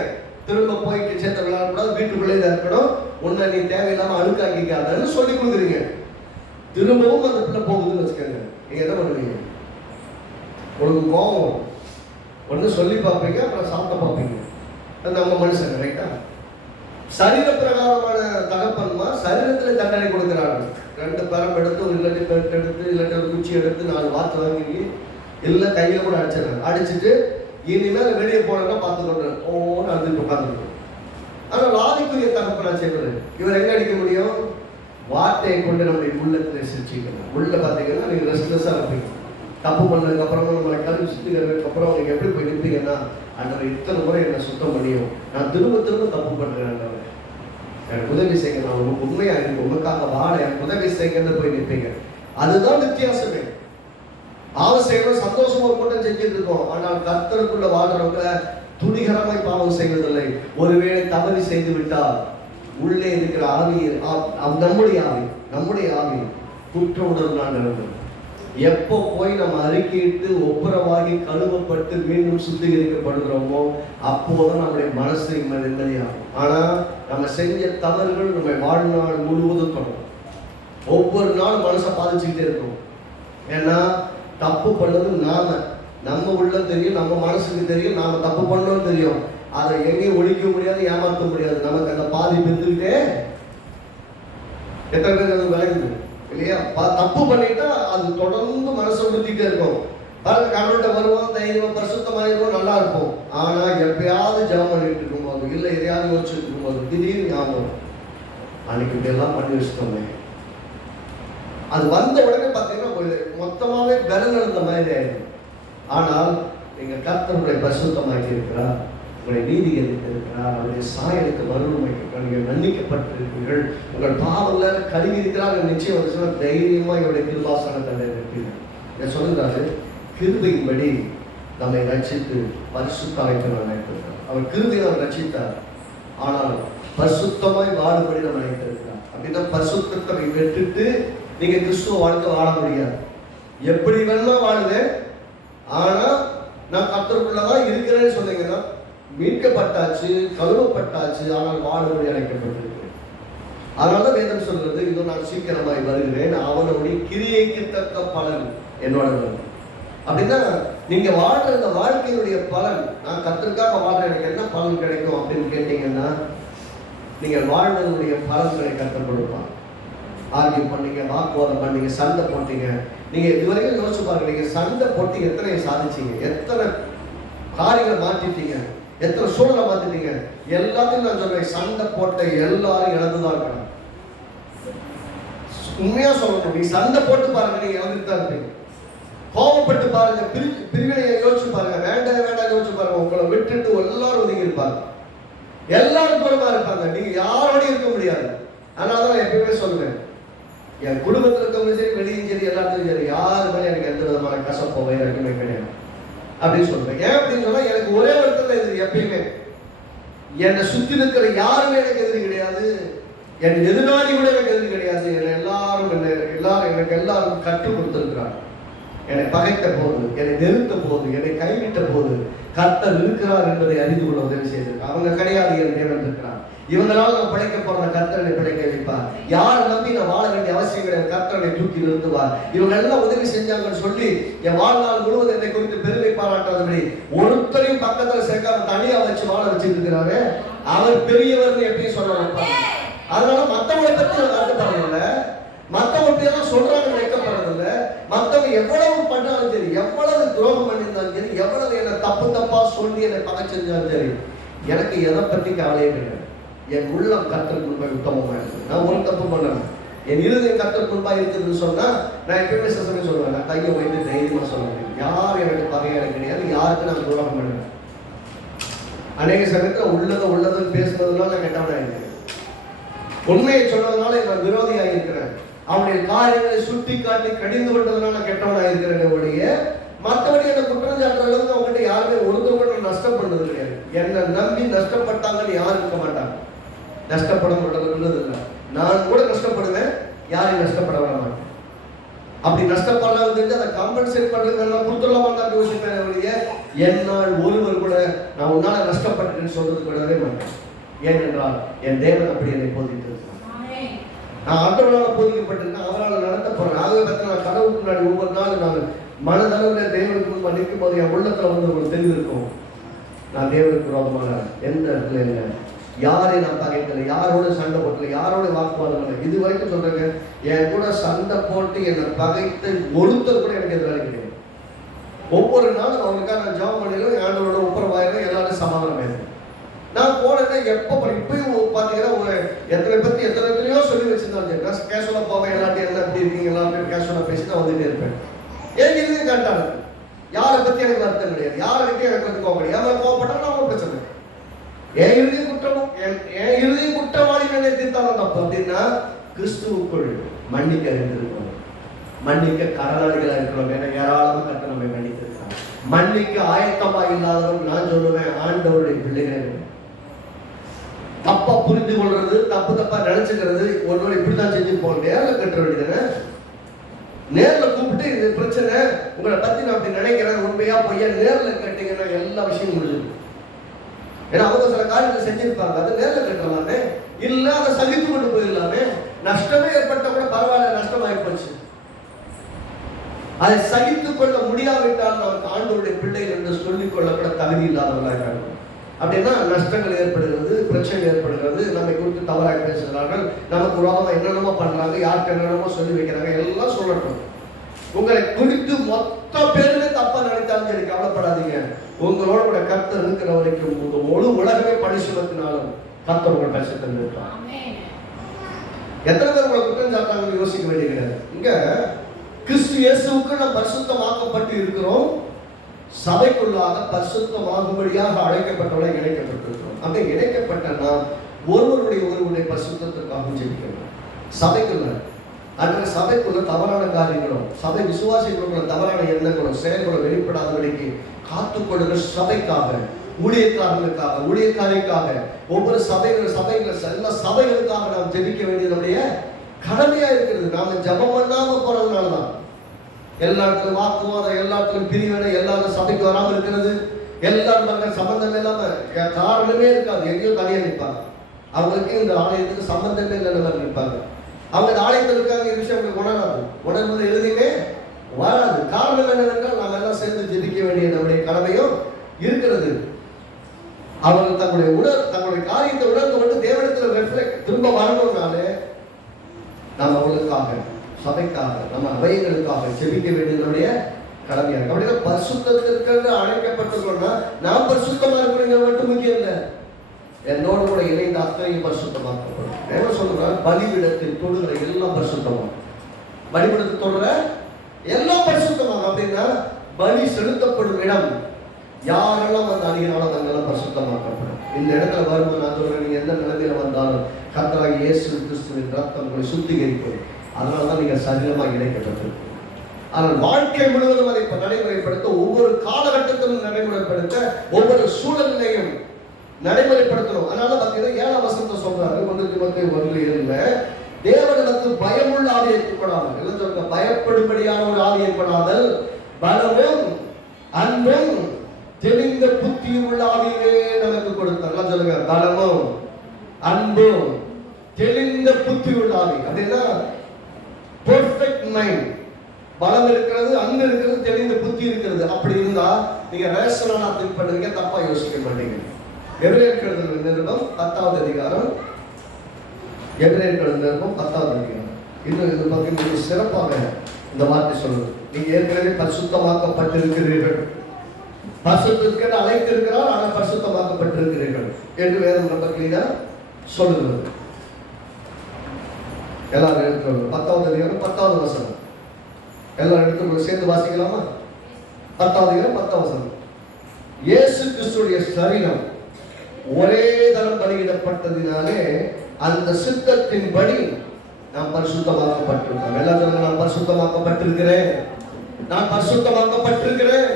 திரும்ப போயிட்டு சேர்த்து விளையாடக்கூடாது, வீட்டுக்குள்ளே தான் இருக்கணும், உன்னை நீ தேவையில்லாம அழுக்காக்கிக்காதன்னு சொல்லி கொடுக்குறீங்க. திரும்பவும் அந்த பிள்ளை போகுதுன்னு வச்சுக்கோங்க. நீங்க என்ன பண்ணுவீங்க? உங்களுக்கு கோபம் ஒன்று சொல்லி பார்ப்பீங்க, அப்புறம் சாப்பிட்ட பார்ப்பீங்க. அது நம்ம மனுஷங்க, ரைட்டா? சரீர பிரகாரமான தகப்பன்மா சரீரத்தில் தண்டனை கொடுக்கிறார்கள். 2 பரம் எடுத்து, இல்லாட்டி பெல்ட் எடுத்து, இல்லாட்டி ஒரு குச்சி எடுத்து 4 வார்த்தை வாங்கி, இல்லை கையில் கூட அடிச்சிடறாங்க. அடிச்சுட்டு இனிமேல் வெளியே போனோம்னா பார்த்துக்கொண்டு ஓன்னு அழுதுட்டு உட்காந்துருக்கோம். ஆனால் ஆதிக்குரிய தகப்பனா செய்வது இவர் எங்க அடிக்க முடியும்? வார்த்தையை கொண்டு நம்முடைய உள்ளத்தில் சிரிச்சிக்கணும். உள்ள பார்த்தீங்கன்னா நீங்கள் ரெஸ்ட்லெஸ்ஸாக இருப்பீங்க. தப்பு பண்ணதுக்கு அப்புறமா நம்மளை கல்வி சுத்திக்கிறதுக்கு அப்புறம் அவங்க எப்படி போய் நிற்பீங்கன்னா, அன்றவர் இத்தனை முறை என்னை சுத்தம் பண்ணியும் நான் திரும்ப திரும்ப தப்பு பண்ணுறேன், எனக்கு உதவி செய்யுங்க, நான் உங்களுக்கு உண்மையாக இருக்கு, உங்களுக்காக வாழ எனக்கு உதவி செய்யுங்கன்னு போய் நிற்பீங்க. அதுதான் வித்தியாசமே. பாவம் செய்யணும், சந்தோஷமா ஒரு கூட்டம் செஞ்சுட்டு இருக்கோம். ஆனால் கர்த்தருக்குள்ள வாழ்றவங்க துணிகரமாய் பாவம் செய்வதில்லை. ஒருவேளை தவறி செய்து விட்டால் உள்ளே இருக்கிற ஆவி, நம்முடைய ஆவி குற்ற உணர்வு நான் இருக்கிறோம். எப்போ போய் நம்ம அறிக்கையிட்டு ஒப்புரவாகி கழுவப்பட்டு மீண்டும் சுத்திகரிக்கப்படுகிறோமோ அப்போதான் நம்முடைய மனசு நிம்மதியாகும். ஆனா நம்ம செஞ்ச தவறுகள் நம்ம வாழ்நாள் முழுவதும் தொடரும். ஒவ்வொரு நாளும் மனசை பாதிச்சுக்கிட்டே இருக்கும். ஏன்னா தப்பு பண்ணது நம்ம உள்ள தெரியும், நம்ம மனசுக்கு தெரியும், நாம தப்பு பண்ணோம்னு தெரியும். அதை எங்கேயும் ஒழிக்க முடியாது, ஏமாற்ற முடியாது. நமக்கு அந்த பாதிப்பு இருந்துக்கிட்டே எத்தனை பேருக்கு அது விளங்குது இல்லையா? தப்பு பண்ணிட்டா அது தொடர்ந்து மனசை உறுத்திட்டே இருக்கும். பாருங்க, கடவுள்கிட்ட வருவோம், தைரியமா பரிசுத்தமாயிருவோம், நல்லா இருப்போம். ஆனா எப்பயாவது ஜெபம் பண்ணிட்டு இருக்கும்போது, இல்லை எதையாவது யோசிச்சுட்டு இருக்கும்போது திடீர்னு ஞாபகம், அன்னைக்கு இப்படி எல்லாம் பண்ணி வச்சுக்கோங்க. அது வந்த உடனே பார்த்தீங்கன்னா மொத்தமாவே பலன் நடந்த மாதிரி ஆயிடும். ஆனால் நீங்க கர்த்தருடைய பரிசுத்தமாக்கி இருக்கிறார், உங்களை நீதிகரித்திருக்கிறார். அவருடைய சாயலுக்கு மறுமை நீங்கள் மன்னிக்கப்பட்டிருக்கிறீர்கள். உங்கள் பாவங்கள் கழுவி இருக்கிறார். நிச்சயம் வந்து சொன்னால் தைரியமாக இவருடைய கிருபாசனத்தை இருப்பீர்கள். இதை சொல்லுறாரு, கிருபையின்படி நம்மை ரட்சித்து பரிசுத்த அழைக்கிறார். அவர் கிருபையை அவர் ரட்சித்தார், ஆனால் பரிசுத்தமாய் வாழும்படி நம்ம நினைத்திருக்கிறார். அப்படின்னா பரிசுத்தத்தை விட்டுட்டு நீங்க கிறிஸ்துவ வாழ்க்கை வாழ முடியாது. எப்படி வேணுமா வாழுவேன், ஆனா நான் கர்த்தருக்குள்ளதான் இருக்கிறேன்னு சொன்னீங்கன்னா மீட்கப்பட்டாச்சு, கழுவப்பட்டாச்சு, ஆனால் வாழும்படி அழைக்கப்பட்டிருக்கு. அதனால வேதம் சொல்றது, இன்னும் நான் சீக்கிரமாய் வருகிறேன், அவனுடைய கிரியைக்கு தக்க பலன் என்னோட வரும். அப்படின்னா நீங்க வாழ்ற இந்த வாழ்க்கையினுடைய பலன், நான் கர்த்தருக்காக வாழ்றேன், எனக்கு என்ன பலன் கிடைக்கும் அப்படின்னு கேட்டீங்கன்னா, நீங்க வாழ்வதனுடைய பலன்களை கர்த்தர் கொடுப்பான். ஆர்கியூ பண்ணீங்க, வாக்குவாதம் பண்ணீங்க, சண்டை போட்டீங்க, நீங்க இதுவரைக்கும் யோசிச்சு பாருங்க, நீங்க சண்டை போட்டு எத்தனை சாதிச்சீங்க, எத்தனை காரியங்களை மாற்றிட்டீங்க, எத்தனை சூழலை மாத்திட்டீங்க. எல்லாத்தையும் நான் சொல்றேன், சண்டை போட்ட எல்லாரும் இழந்துதான் இருக்கணும். உண்மையா சொல்லணும், நீங்க சண்டை போட்டு பாருங்க, நீங்க இழந்துட்டு தான் இருப்பீங்க. கோபப்பட்டு பாருங்க, பிரிவினையை யோசிச்சு பாருங்க, வேண்டாம் வேண்டாம் யோசிச்சு பாருங்க, உங்களை விட்டுட்டு எல்லாரும் ஒதுங்கி இருப்பாங்க, எல்லாரும் தூரமா இருப்பாங்க, நீங்க யாரோடையும் இருக்க முடியாது. அதனாலதான் எப்பயுமே சொல்லுவேன், என் குடும்பத்தில் இருக்கவங்க சரி, வெளியும் சரி, எல்லாத்தையும் சரி, யாரு மேலே எனக்கு எந்த விதமான கசப்போ வைரக்குமே கிடையாது அப்படின்னு சொல்றேன். ஏன் அப்படின்னு சொன்னா, எனக்கு ஒரே ஒருத்தர் எதிரி. எப்பயுமே என்னை சுத்தி இருக்கிற யாருமே எனக்கு எதிரி கிடையாது, என் எதிராளி கூட எனக்கு எதிரி கிடையாது. எனக்கு எல்லாரும் கற்றுக் கொடுத்திருக்கிறார். என்னை பகைத்த போது, என்னை நிறுத்த போது, என்னை கைவிட்ட போது கர்த்தர் இருக்கிறார் என்பதை அறிந்து கொள்ள உதவி செய்திருக்கார். அவங்க கிடையாது, என் தேவன் இருக்கிறார். இவங்களால நான் பிழைக்க போற கர்த்தரை பிழைக்க வைப்பார். யாரை நம்பி நான் வாழ வேண்டிய அவசியம் கிடையாது, கர்த்தரை தூக்கி நிறுத்துவார். இவங்க எல்லாம் உதவி செஞ்சாங்கன்னு சொல்லி என் வாழ்நாள் முழுவதும் என்னை குறித்து பெருமை பாராட்டாதபடி ஒருத்தரையும் பக்கத்துல சேர்க்காம தனியா வச்சு வாழ வச்சுட்டு இருக்கிறாரு. அவர் பெரியவர்னு எப்பயும் சொல்றாங்க. அதனால மத்தவங்களை பத்தி நான் வருத்தப்படுறதில்ல, மத்தவங்க எல்லாம் சொல்றாங்க வைக்கப்படுறதில்ல. மத்தவங்க எவ்வளவு பண்ணாலும் சரி, எவ்வளவு துரோகம் பண்ணியிருந்தாலும் சரி, எவ்வளவு என்ன தப்பா சொல்லி என்னை பகைச்சிருந்தாலும் சரி, எனக்கு எதை பத்தி கவலையே கிடையாது. என் உள்ளம் கர்த்தருக்கு முன்பாக உத்தமமா இருக்கு. நான் ஒரு தப்பு பண்ணேன், என் இருதயம் கர்த்தருக்கு முன்பாக இருக்குதுன்னு சொன்னா நான் எப்பயுமே சசமே சொல்லுவேன், நான் கையை வைத்து தைரியமா சொல்லுவேன், யார் எனக்கு பகையாக கிடையாது, யாருக்கு நான் துரோகம் பண்ணுவேன். அநேக சமயத்துல உள்ளதுன்னு பேசுனதுனால நான் கெட்டவனா இருக்கேன், உண்மையை சொன்னதுனால நான் விரோதியாக இருக்கிறேன், அவனுடைய காரியங்களை சுட்டி காட்டி கடிந்து கொண்டதுனால கெட்டவனாக இருக்கிறேன் ஒழிய மற்றபடி என்ன குற்றம் சாட்டுற அளவுக்கு அவங்ககிட்ட யாருமே ஒருத்தவங்க நஷ்டம் பண்ணது கிடையாது. என்னை நம்பி நஷ்டப்பட்டாங்கன்னு யாரும் இருக்க மாட்டாங்க. நஷ்டப்பட மாட்டது இல்லை, நான் கூட நஷ்டப்படுவேன், யாரையும் நஷ்டப்பட வர மாட்டேன். அப்படி நஷ்டப்படலாம் தெரிஞ்சு அதை காம்பன்சேட் பண்றது நல்லா கொடுத்துடலாமா தான் யோசிப்பேன் ஒழிய என்னால் ஒருவர் கூட நான் உன்னால நஷ்டப்பட்டேன்னு சொல்றது கூடவே மாட்டேன். ஏனென்றால் என் தேவன் அப்படி என்னை போதித்திருக்கிறார். நான் ஆண்டவரால் போதிக்கப்பட்டிருக்கேன், அவரால் நடத்தப்படுறேன். ஆகவே பற்றி நான் கடவுளுக்கு முன்னாடி ஒவ்வொரு நாள் நான் மனதளவில் தேவனுக்கு முன்பு நிற்கும் போது என் உள்ளத்துல வந்து ஒரு தெளிவு இருக்கும், நான் தேவனுக்கு விரோதமான எந்த இடத்துல இல்லை, யாரை நான் பகைக்கல, யாரோட சண்டை போட்டல, யாரோட வாக்குவாதம் இல்லை. இது வரைக்கும் சொல்றேங்க, என் கூட சண்டை போட்டு என்னை பகைத்து ஒருத்தர் கூட எனக்கு எதிராளி கிடையாது. ஒவ்வொரு நாளும் அவனுக்காக நான் ஜெபம் பண்ணிடுவேன், ஆண்டவரோட ஒப்புரவாயிரும், எல்லாரும் சமாதானம் ஆயிடும். நான் போனேன்னா எப்போ இப்பயும் பார்த்தீங்கன்னா எத்தனையோ சொல்லி வச்சிருந்தாலும் கேஷுவலா போவேன், எல்லாத்தையும் என்ன எப்படி இருக்கீங்க, எல்லாத்தையும் கேஷுவலா பேசி நான் வந்துட்டே இருப்பேன். ஏன் இதுவும் கரெக்டாக இருக்கு, யாரை பத்தி எனக்கு வருத்தம் கிடையாது, யாரை பத்தி எனக்கு வந்து கோவம் கிடையாது. அவன் கோவப்பட்டா நான் பிரச்சனை, என் இறுதியும் குற்றமும் என் இறுதியும் குற்றவாளி என்னை தீர்த்தாலும் தப்பு. அப்படின்னா கிறிஸ்துவுக்குள் மன்னிக்க அறிந்திருக்கணும், மன்னிக்க கடனாளிகளா இருக்கிறோம். ஏன்னா ஏராளமாக கற்று நம்மை மன்னித்திருக்கிறான். மன்னிக்க ஆயத்தமா இல்லாதவன் நான் சொல்லுவேன் ஆண்டவருடைய பிள்ளைகள். தப்பா புரிந்து கொள்றது, தப்பா நினைச்சுக்கிறது, ஒருவர் இப்படிதான் செஞ்சு போக நேரில் கட்ட வேண்டியதுன்னு நேர்ல கூப்பிட்டு இது பிரச்சனை உங்களை பத்தி நான் அப்படி நினைக்கிறேன், உண்மையா பொய்யா நேர்ல கேட்டீங்கன்னா எல்லா விஷயமும் முடிஞ்சது. ஏன்னா அவங்க சில காரியத்தை செஞ்சிருப்பாங்க, அது நேர்ல கட்டலாமே, இல்ல அதை சகித்து கொண்டு போயிடலாமே. நஷ்டமே ஏற்பட்ட கூட பரவாயில்ல, நஷ்டமாயி போச்சு. அதை சகித்துக் கொள்ள முடியாவிட்டால் நமக்கு ஆண்டவருடைய பிள்ளைகள் என்று சொல்லிக் கொள்ள கூட தகுதி இல்லாதவர்களாக இருக்கும். அப்படின்னா நஷ்டங்கள் ஏற்படுகிறது, பிரச்சனை ஏற்படுகிறது, நம்மை குறித்து தவறாக பேசுகிறார்கள், நமக்கு உலகமா என்னென்னமோ பண்றாங்க, யாருக்கு என்னென்னமோ சொல்லி வைக்கிறாங்க, எல்லாம் சொல்லட்டும். உங்களை குறித்து மொத்த பேருமே தப்பா நினைத்தாலும் சரி கவலைப்படாதீங்க. உங்களோட கூட கர்த்தர் இருக்கிற வரைக்கும் உங்க முழு உலகமே பரிசுத்தினாலும் கர்த்தர் உங்களை பரிசுத்தம் இருப்பார். எத்தனை பேர் உங்களை குற்றம் சாட்டாங்கன்னு யோசிக்க வேண்டியது. இங்க கிறிஸ்து இயேசுவுக்கு நாம் பரிசுத்தமாக்கப்பட்டு இருக்கிறோம். சபைக்குள்ளாக பரிசுத்தமாகும்படியாக அழைக்கப்பட்டவளை இணைக்கப்பட்டிருக்கிறோம். அப்படி இணைக்கப்பட்ட நாம் ஒருவருடைய பரிசுத்தத்திற்காக ஜெபிக்கணும். சபைக்குள்ள அன்றைய சபைக்குள்ள தவறான காரியங்களும் சபை விசுவாசிகளுக்குள்ள தவறான எண்ணங்களும் செயல்களும் வெளிப்படாதபடிக்கு காத்துக்கொள்கிற சபைக்காக, ஊழியக்காரர்களுக்காக, ஊழியக்காரிக்காக, ஒவ்வொரு எல்லா சபைகளுக்காக நாம் ஜெபிக்க வேண்டியது நம்முடைய கடமையா இருக்கிறது. நாம ஜபம் பண்ணாம போறதுனாலதான் எல்லா இடத்துலும் வாக்குவாதம், எல்லா இடத்துலும் பிரிவினை, எல்லாரும் சபைக்கு வராமல் இருக்கிறது, எல்லாரும் சம்பந்தம் இல்லாம காரணமே இருக்காது, எங்கேயோ தனியா நிற்பாங்க. அவங்களுக்கு இந்த ஆலயத்துக்கு சம்பந்தமே இல்லைன்னு மாதிரி நிற்பாங்க. அவங்க இந்த ஆலயத்தில் இருக்காங்க, இந்த விஷயம் அவங்களுக்கு உணராது, உணர்வுல எழுதியுமே வராது. காரணம் என்னவென்றால் நாம் எல்லாம் சேர்ந்து ஜெபிக்க வேண்டிய நம்முடைய கடமையும் இருக்கிறது. அவர்கள் தங்களுடைய காரியத்தை உணர்ந்து கொண்டு தேவனிடத்தில் ரெஃப்ளெக்ட் திரும்ப வரணும்னாலே நாம் அவர்களுக்காக, சபைக்காக, நம்ம அவைகளுக்காக ஜெபிக்க வேண்டியதுடைய கடமையா இருக்கு. அப்படின்னா பரிசுத்தத்திற்கு அழைக்கப்பட்டிருக்கோம்னா நாம் பரிசுத்தமா இருக்கிறீங்க மட்டும் முக்கியம் இல்லை, என்னோடு கூட இணைந்த அத்தனையும் பரிசுத்தமாக்கப்படும். என்ன சொல்றாரு? பலிபீடத்தில் தொடுகிற எல்லாம் பரிசுத்தமாகும். பலிபீடத்தில் தொடுற எல்லாம் பரிசுத்தமாகும். அப்படின்னா பலி செலுத்தப்படும் இடம் யாரெல்லாம் வந்து அதிகனாலும் அங்கெல்லாம் பரிசுத்தமாக்கப்படும். இந்த இடத்துல வரும்போது நான் சொல்றேன், நீங்க எந்த நிலைமையில வந்தாலும் கர்த்தராகிய இயேசு கிறிஸ்துவின் ரத்தம் உங்களை சுத்திகரிக்கும். அதனாலதான் நீங்க சரீரமாக இணைக்கப்பட்டிருக்கீங்க. ஆனால் வாழ்க்கை முழுவதும் அதை நடைமுறைப்படுத்த, ஒவ்வொரு காலகட்டத்திலும் நடைமுறைப்படுத்த, ஒவ்வொரு சூழலையும் நடைமுறைப்படுத்தணும். அதனால பார்த்தீங்கன்னா 7ஆம் வசனத்தை சொல்றாரு, 1 தீமோத்தேயு 1:7 தேவனுக்கு பயமுள்ள ஆவி ஏற்படாமல், எல்லாம் சொல்லுங்க, பயப்படும்படியான ஒரு ஆவி ஏற்படாமல் பலமும் அன்பும் தெளிந்த புத்தியும் உள்ள ஆவியே நமக்கு கொடுத்தார். எல்லாம் சொல்லுங்க, பலமும் அன்பும் தெளிந்த புத்தி உள்ள ஆவி. அப்படின்னா பெர்ஃபெக்ட் மைண்ட், பலம் இருக்கிறது, அன்பு இருக்கிறது, தெளிந்த புத்தி இருக்கிறது. அப்படி இருந்தா நீங்க ரேஷனலா திங்க் பண்ணுவீங்க, தப்பா யோசிக்க மாட்டீங்க. எபிரேயர் எழுதின நிருபம் 10வது அதிகாரம், எபிரேயர் எழுதின நிருபம் 10வது அதிகாரம். இது பார்த்தீங்கன்னா சிறப்பாக இந்த வார்த்தை சொல்லுது. நீங்க ஏற்கனவே பரிசுத்தமாக்கப்பட்டிருக்கிறீர்கள், பரிசுத்தத்திற்கு அழைத்திருக்கிறார், ஆனால் பரிசுத்தமாக்கப்பட்டிருக்கிறீர்கள் என்று வேதம் ரொம்ப கிளீனா சொல்லுகிறது. எல்லாரும் எடுத்துக்கொள்ளும் 10வது அதிகாரம் 10வது வசனம். எல்லாரும் எடுத்துக்கொள்ள சேர்ந்து வாசிக்கலாமா? 10வது அதிகாரம் 10வது வசனம். இயேசு கிறிஸ்துவின் சரீரம் ஒரே தரம் பலியிடப்பட்டதினாலே அந்த சித்தத்தின்படி நாம் பரிசுத்தமாக்கப்பட்டிருக்கோம். எல்லாரும் நான் பரிசுத்தமாக்கப்பட்டிருக்கிறேன், நான் பரிசுத்தமாக்கப்பட்டிருக்கிறேன்.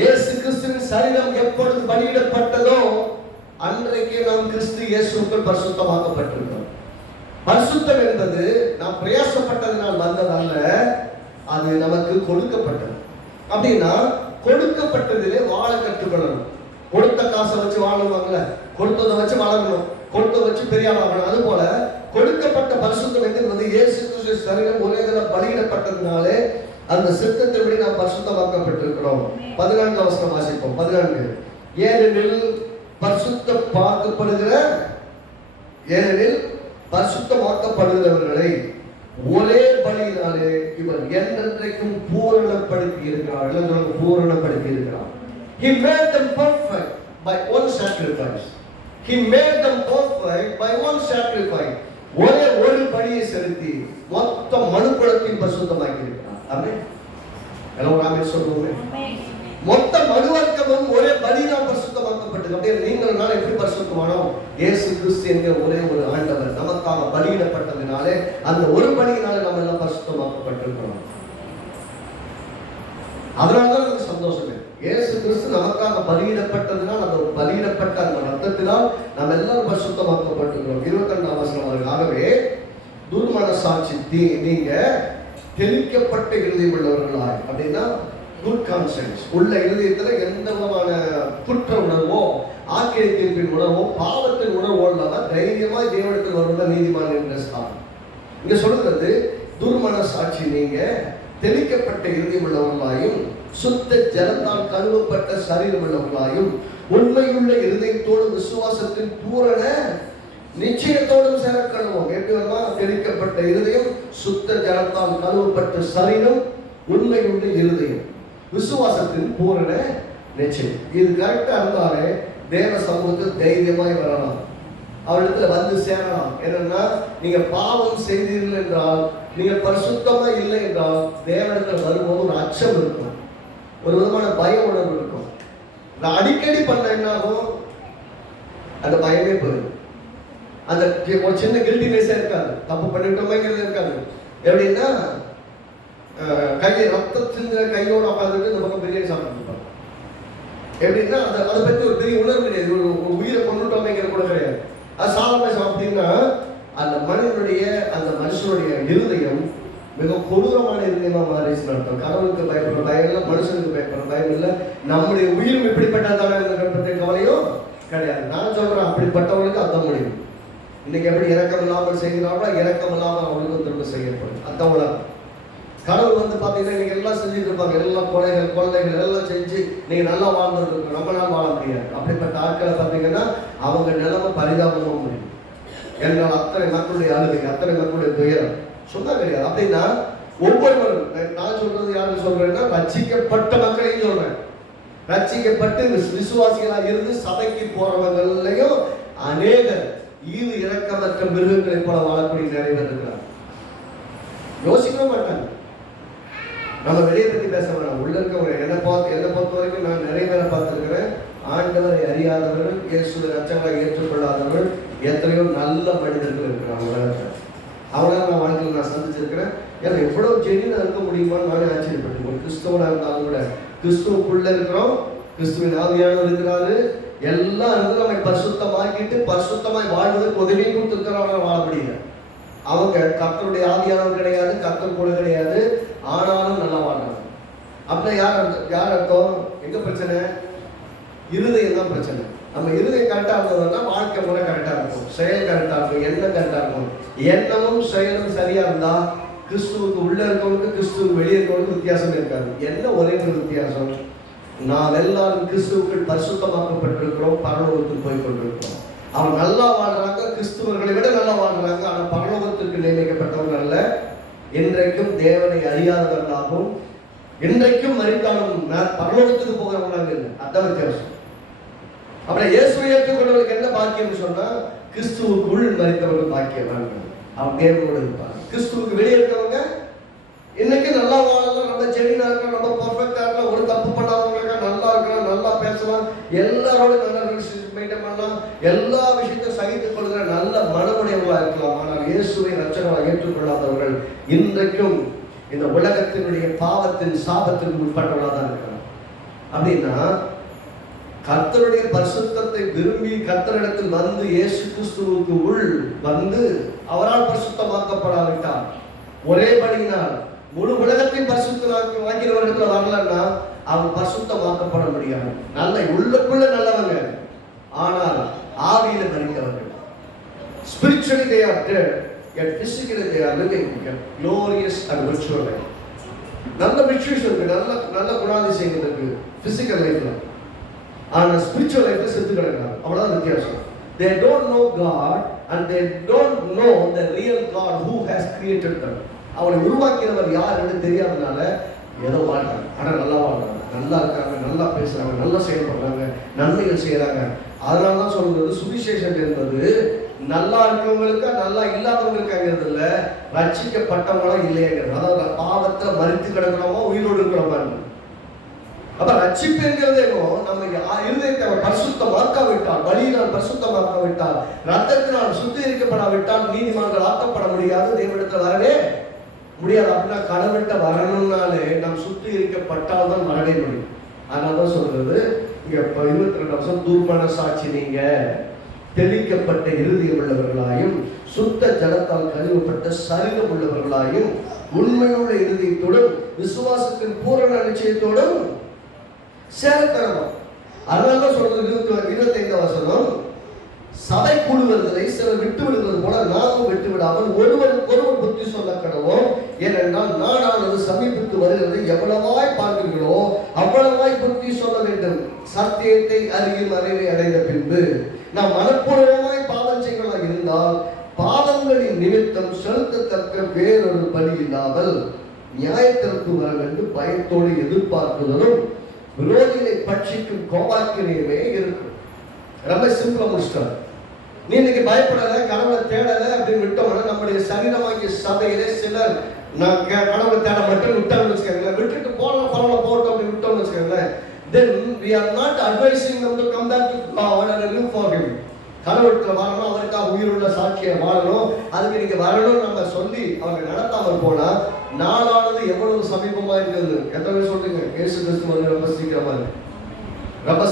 இயேசு கிறிஸ்துவின் சரீரம் எப்பொழுது பலியிடப்பட்டதோ அன்றைக்கே நாம் கிறிஸ்து இயேசுக்குள் பரிசுத்தமாக்கப்பட்டிருக்கிறோம். பரிசுத்தம் என்பது நாம் பிரயாசப்பட்டதினால் வந்ததல்ல, அது நமக்கு கொடுக்கப்பட்டது. அப்படின்னா கொடுக்கப்பட்டதிலே வாழ கற்றுக்கொள்ளணும். கொடுத்த காசை வச்சு வாழணும்ல, கொடுத்ததை வச்சு வளரணும், கொடுத்ததை வச்சு பெரிய ஆகணும். அது போல கொடுக்கப்பட்ட பரிசுத்தம் என்கிறது இயேசு கிறிஸ்து சரீரம் ஒரே தடவை பலியிடப்பட்டதுனாலே அந்த சித்தத்தின்படி நாம் பரிசுத்தமாக்கப்பட்டிருக்கிறோம். 14வது வசனம் வாசிப்போம். 14 ஏனெனில் பரிசுத்தமாக்கப்படுகிறவர்களை ஒரே பலியினாலே இவர் என்றென்றைக்கும் பூரணப்படுத்தி இருக்கிறார். பூரணப்படுத்தி இருக்கிறார். He made them perfect by one sacrifice. He made them perfect by one sacrifice. ஒரே ஒரு பலியை செலுத்தி மொத்த மனுக்குலத்தையும் பரிசுத்தமாக்கி இருக்கிறார். ஆமென். எல்லாரும் ஆமென் சொல்லுவோமே. மொத்த மனுவர்க்கமும் ஒரே பலியினால் பரிசுத்தமாக்கப்பட்டது. அப்படியே நீங்கள் நான் எப்படி பரிசுத்தமானோம்? இயேசு கிறிஸ்து என்கிற ஒரே ஒரு ஆண்டவர் நமக்காக பலியிடப்பட்டதினாலே அந்த ஒரு பலியினாலே நம்ம எல்லாம் பரிசுத்தமாக்கப்பட்டிருக்கிறோம். அதனால்தான் நமக்கு சந்தோஷமே. இயேசு கிறிஸ்து நமக்காக பலியிடப்பட்டதினால், அந்த பலியிடப்பட்ட அந்த ரத்தத்தினால் நாம் எல்லாரும் பரிசுத்தமாக்கப்பட்டிருக்கிறோம். 22ஆம் வசனம். ஆகவே துர்மனசாட்சி நீங்க தெளிக்கப்பட்ட இருதயம் உள்ளவர்களாய், அப்படின்னா குட் கான்சியன்ஸ் உள்ள இருதயத்துல எந்த விதமான குற்ற உணர்வோ ஆக்கிய தீர்ப்பின் உணர்வோ பாவத்தின் உணர்வோ இல்லாம தைரியமாய் தேவனிடத்தில் வருவத நீதிமான் என்ற ஸ்தானம். இங்க சொல்றது துர்மனசாட்சி நீங்க தெளிக்கப்பட்ட இருதயம் உள்ளவர்களாயும் சுத்த ஜலத்தால் கழுவப்பட்ட சரீரம் உள்ளவர்களாயும் உண்மையுள்ள இருதயத்தோடும் விசுவாசத்தின் பூரண நிச்சயத்தோடும் சேரக்கழுவோம். எப்படின்னா தெளிக்கப்பட்ட இருதயம், சுத்த ஜலத்தால் கழுவப்பட்ட சரீரம், உண்மையுள்ள இருதயம், விசுவாசத்தின் பூரண நிச்சயம். இது கரெக்டா இருந்தாலே தேவ சமூகத்தில் தைரியமாய் வரலாம், அவரிடத்துல வந்து சேரலாம். என்னன்னா நீங்க பாவம் செய்தீர்கள் என்றால், நீங்க பரிசுத்தமா இல்லை என்றால் தேவனிடத்தில் வரும்போது ஒரு அச்சம் இருக்கும், ஒரு விதமான பய உணர்வு இருக்கும். நான் அடிக்கடி பண்ண என்ன ஆகும், அந்த பயமே போயிடும். அந்த ஒரு சின்ன கில்டினஸே இருக்காது, தப்பு பண்ணிட்டோமேங்கிறது இருக்காது. எப்படின்னா கையை ரத்தத்தின் கையோடு உட்காந்துட்டு இந்த பக்கம் பிரியாணி சாப்பிட்டு எப்படின்னா அதை பற்றி ஒரு பெரிய உணர்வு கிடையாது. ஒரு உயிரை கொண்டுட்டோமேங்கிற கூட கிடையாது. அது சாதாரண அப்படின்னா அந்த மனுஷனுடைய இருதயம் மிக கொடூரமான இருதயமா மாறிச்சுன்னு அர்த்தம். கடவுளுக்கு பயப்படுற பயம் இல்லை, மனுஷனுக்கு பயப்படுற பயம் இல்லை, நம்முடைய உயிரும் இப்படிப்பட்டதான பற்றிய கவலையும் கிடையாது. நான் சொல்றேன், அப்படிப்பட்டவங்களுக்கு அதான் முடியும். இன்னைக்கு எப்படி இறக்கம் இல்லாமல் செய்கிறாங்களோ இறக்கம் இல்லாமல் அவங்களுக்கும் திரும்ப செய்யப்படும். அதான் உலகம். கடவுள் பார்த்தீங்கன்னா இன்னைக்கு எல்லாம் செஞ்சுட்டு இருப்பாங்க, எல்லாம் கொள்ளைகள் எல்லாம் செஞ்சு நீங்க நல்லா வாழ்ந்துட்டு இருக்கோம், நம்ம நாள் வாழ முடியாது. அப்படிப்பட்ட ஆட்களை பார்த்தீங்கன்னா அவங்க நிலைமை பரிதாபமாக முடியும். என்னால் அத்தனை மக்களுடைய அழுகை, அத்தனை மக்களுடைய துயரம் சொன்னா கிடையாது. அப்படின்னா ஒவ்வொருவரும், நான் சொல்றது யாரும் சொல்றேன்னா ரட்சிக்கப்பட்ட மக்களையும் சொல்றேன். ரட்சிக்கப்பட்டு விசுவாசிகளாக இருந்து சபைக்கு போறவங்களையும் அநேகர் ஈவு இறக்கமற்ற மிருகங்களை போல வாழக்கூடிய நிறைய பேர் இருக்கிறார். யோசிக்கவே மாட்டாங்க. நம்ம வெளியே பற்றி பேச வேணாம், உள்ள இருக்கவங்க. என்னை பொறுத்த வரைக்கும் நான் நிறைய பேரை பார்த்துருக்கிறேன். ஆண்டவரை அறியாதவர்கள், இயேசுவை ரட்சகராக ஏற்றுக்கொள்ளாதவர்கள் எத்தனையோ நல்ல மனிதர்கள் இருக்கிறாங்க உலகத்தில். அவங்களால நான் வாழ்க்கையில் நான் சந்திச்சிருக்கிறேன். ஏன்னா எவ்வளவு ஜெனினா இருக்க முடியுமான்னு நானே ஆச்சரியப்பட்டேன். ஒரு கிறிஸ்தவனாக இருந்தாலும் கூட கிறிஸ்துவுக்குள்ள இருக்கிறோம், கிறிஸ்துவின் ஆவியானவர் இருக்கிறாரு, எல்லாம் இருந்து நம்மை பரிசுத்தமாக்கிட்டு பரிசுத்தமாய் வாழ்வதற்கு உதவி கொடுத்துருக்கிறவங்க வாழ முடியல. அவங்க கர்த்தருடைய ஆவியானவர் கிடையாது, கர்த்தர் கூட கிடையாது, ஆனாலும் நல்லா வாழ்றாங்க. அப்படின்னா யார் அர்த்தம்? எங்க பிரச்சனை? இருதயம் தான் பிரச்சனை. நம்ம இருதயம் கரெக்டாக இருந்ததுன்னா வாழ்க்கை முறை கரெக்டாக இருக்கும், செயல் கரெக்டாக இருக்கும், எண்ணம் கரெக்டாக இருக்கும். எண்ணமும் செயலும் சரியா இருந்தா கிறிஸ்துவுக்கு உள்ள இருக்கவனுக்கு கிறிஸ்துவுக்கு வெளியே இருக்கவனுக்கு வித்தியாசம் இருக்காது. என்ன ஒரே ஒரு வித்தியாசம், நாம் எல்லாரும் கிறிஸ்துவுக்குள் பரிசுத்தமாக்கப்பட்டிருக்கிறோம், பரலோகத்துக்கு போய் கொண்டிருக்கிறோம். அவன் நல்லா வாழ்றாங்க, கிறிஸ்துவர்களை விட நல்லா வாழ்றாங்க. ஆனால் பரலோகத்திற்கு நியமிக்கப்பட்டவர்கள் அல்ல, இன்றைக்கும் தேவனை அறியாதவர்களாகவும் இன்றைக்கும் மரித்தாலும் பரலோகத்துக்கு போகிறவங்களாங்க இல்லை. அதான் வித்தியாசம். அப்புறம் இயேசுவை ஏற்றுக்கொண்டவர்களுக்கு என்ன பாக்கியம்னு சொன்னா, கிறிஸ்துவுக்குள் மரித்தவர்கள் பாக்கியம். அவன் தேவனோடு இருப்பாங்க. கிறிஸ்துவுக்கு வெளியே இருக்கவங்க இன்னைக்கு நல்லா வாழலாம், நம்ம செடினா இருக்கலாம், நம்ம பர்ஃபெக்டா இருக்கலாம், ஒரு தப்பு பண்ணாதவங்க நல்லா இருக்கலாம், நல்லா பேசலாம், எல்லாரோட நல்லா மெயின்டைன் பண்ணலாம், எல்லா விஷயத்தையும் சகித்துக் கொள்கிற நல்ல மனமுடையவர்களா இருக்கலாம். ஆனால் இயேசுவை ரட்சகராக ஏற்றுக்கொள்ளாதவர்கள் இன்றைக்கும் இந்த உலகத்தினுடைய பாவத்தின் சாபத்திற்கு உட்பட்டவர்களாக தான் இருக்கிறார். அப்படின்னா கர்த்தருடைய பரிசுத்தத்தை விரும்பி கர்த்தரிடத்தில் வந்து இயேசு கிறிஸ்துவுக்கு உள் வந்து அவரால் பரிசுத்தமாக்கப்படாவிட்டால், ஒரே படியினால் முழு உலகத்தையும் பரிசுத்தமாக்கிறவர்கள் வரலன்னா அவன் பரிசுத்தமாக்கப்பட முடியாது. நல்ல உள்ளுக்குள்ள நல்லவங்க, ஆனால் ஆவியில மறித்தவர்கள். Spiritually they are dead, yet physically they are living a glorious and virtual life. நல்ல விஷயம் இருக்கு, நல்ல குணாதிசயங்கள் இருக்கு பிசிக்கல் லைஃப்ல, ஆனா ஸ்பிரிச்சுவல் லைஃப்ல செத்து கிடக்கிறாங்க. அவ்வளவுதான் வித்தியாசம். They don't know God and they don't know the real God who has created them. அவரை உருவாக்கியவர் யார் என்று தெரியாதனால ஏதோ வாழ்றாங்க. ஆனால் நல்லா வாழ்றாங்க, நல்லா இருக்காங்க, நல்லா பேசுறாங்க, நல்லா செயல்படுறாங்க, நன்மைகள் செய்யறாங்க. அதனால தான் சொல்றது சுவிசேஷம் என்பது நல்லா இருக்கவங்களுக்கு நல்லா இல்லாதவங்களுக்காங்கிறது இல்லை, ரட்சிக்கப்பட்டவங்களும் இல்லைங்கிறது. அதாவது பாவத்தை மறித்து கிடக்கிறோமோ உயிரோடு இருக்கிறோமா. அப்ப ரட்சிப்புங்கிறதே நம்ம இருதயத்தை பரிசுத்தமாக்காவிட்டால், வழியினால் பரிசுத்தமாக்காவிட்டால், ரத்தத்தினால் சுத்திகரிக்கப்படாவிட்டால் நீதிமான்கள் ஆக்கப்பட முடியாது, தேவனிடத்தில் வரவே முடியாது. அப்படின்னா கடவுள்கிட்ட வரணும்னாலே நாம் சுத்திகரிக்கப்பட்டால் தான் வரவே முடியும். அதனாலதான் சொல்றது இங்க 22 தூர்மான சாட்சி, நீங்க தெளிக்கப்பட்ட இருதயம் உள்ளவர்களாயும் சுத்த ஜலத்தால் கழுவப்பட்ட சரீரம் உள்ளவர்களாயும் உண்மையுள்ள இருதயத்தோடும் விசுவாசத்தின் பூரண நிச்சயத்தோடும் சேரத்தரணும். அதனாலதான் சொல்றது 25 சபை கூடுவதில்லை, சிலர் விட்டு விடுவது போல நாமும் விட்டு விடாமல் ஒருவருக்கொருவர் புத்தி சொல்ல கடவோம். ஏனென்றால் நாடானது சமீபத்து வருகிறது, எவ்வளவாய் பார்க்கிறீர்களோ அவ்வளவாய் புத்தி சொல்ல வேண்டும். சத்தியத்தை அறியும் அறிவை அடைந்த பின்பு நாம் மனப்பூர்வமாய் பாவம் செய்வதாக இருந்தால் பாவங்களின் நிமித்தம் செலுத்தத்தக்க வேறொரு பலி இல்லாமல் நியாயத்திற்கு வர வேண்டும் பயத்தோடு எதிர்பார்க்குவதும் விரோதிகளை பட்சிக்கும் கோபாக்கினையுமே இருக்கும். ரொம்ப சிம்பிளா முடிச்சிட்டார். நீ இன்னைக்கு பயப்படலை, கடவுளை தேடலை அப்படின்னு விட்டோம்னா நம்முடைய சரீரமாகிய சபையிலே சிலர் நான் கடவுளை தேட மட்டும் விட்டோம்னு வச்சுக்கோங்களேன், விட்டுட்டு போகலாம் பரவாயில்ல போட்டோம் அப்படின்னு விட்டோம்னு வச்சுக்கோங்களேன், then we are not advising them to come back to God and live for him. கடவுளுக்கு வரணும், அவருக்காக உயிருள்ள சாட்சியை வாழணும், அதுக்கு நீங்க வரணும் நம்ம சொல்லி அவங்க நடத்தாமல் போனா நாளானது எவ்வளவு சமீபமா இருக்குது. எத்தனை பேர் சொல்றீங்க இயேசு கிறிஸ்து வந்து ரொம்ப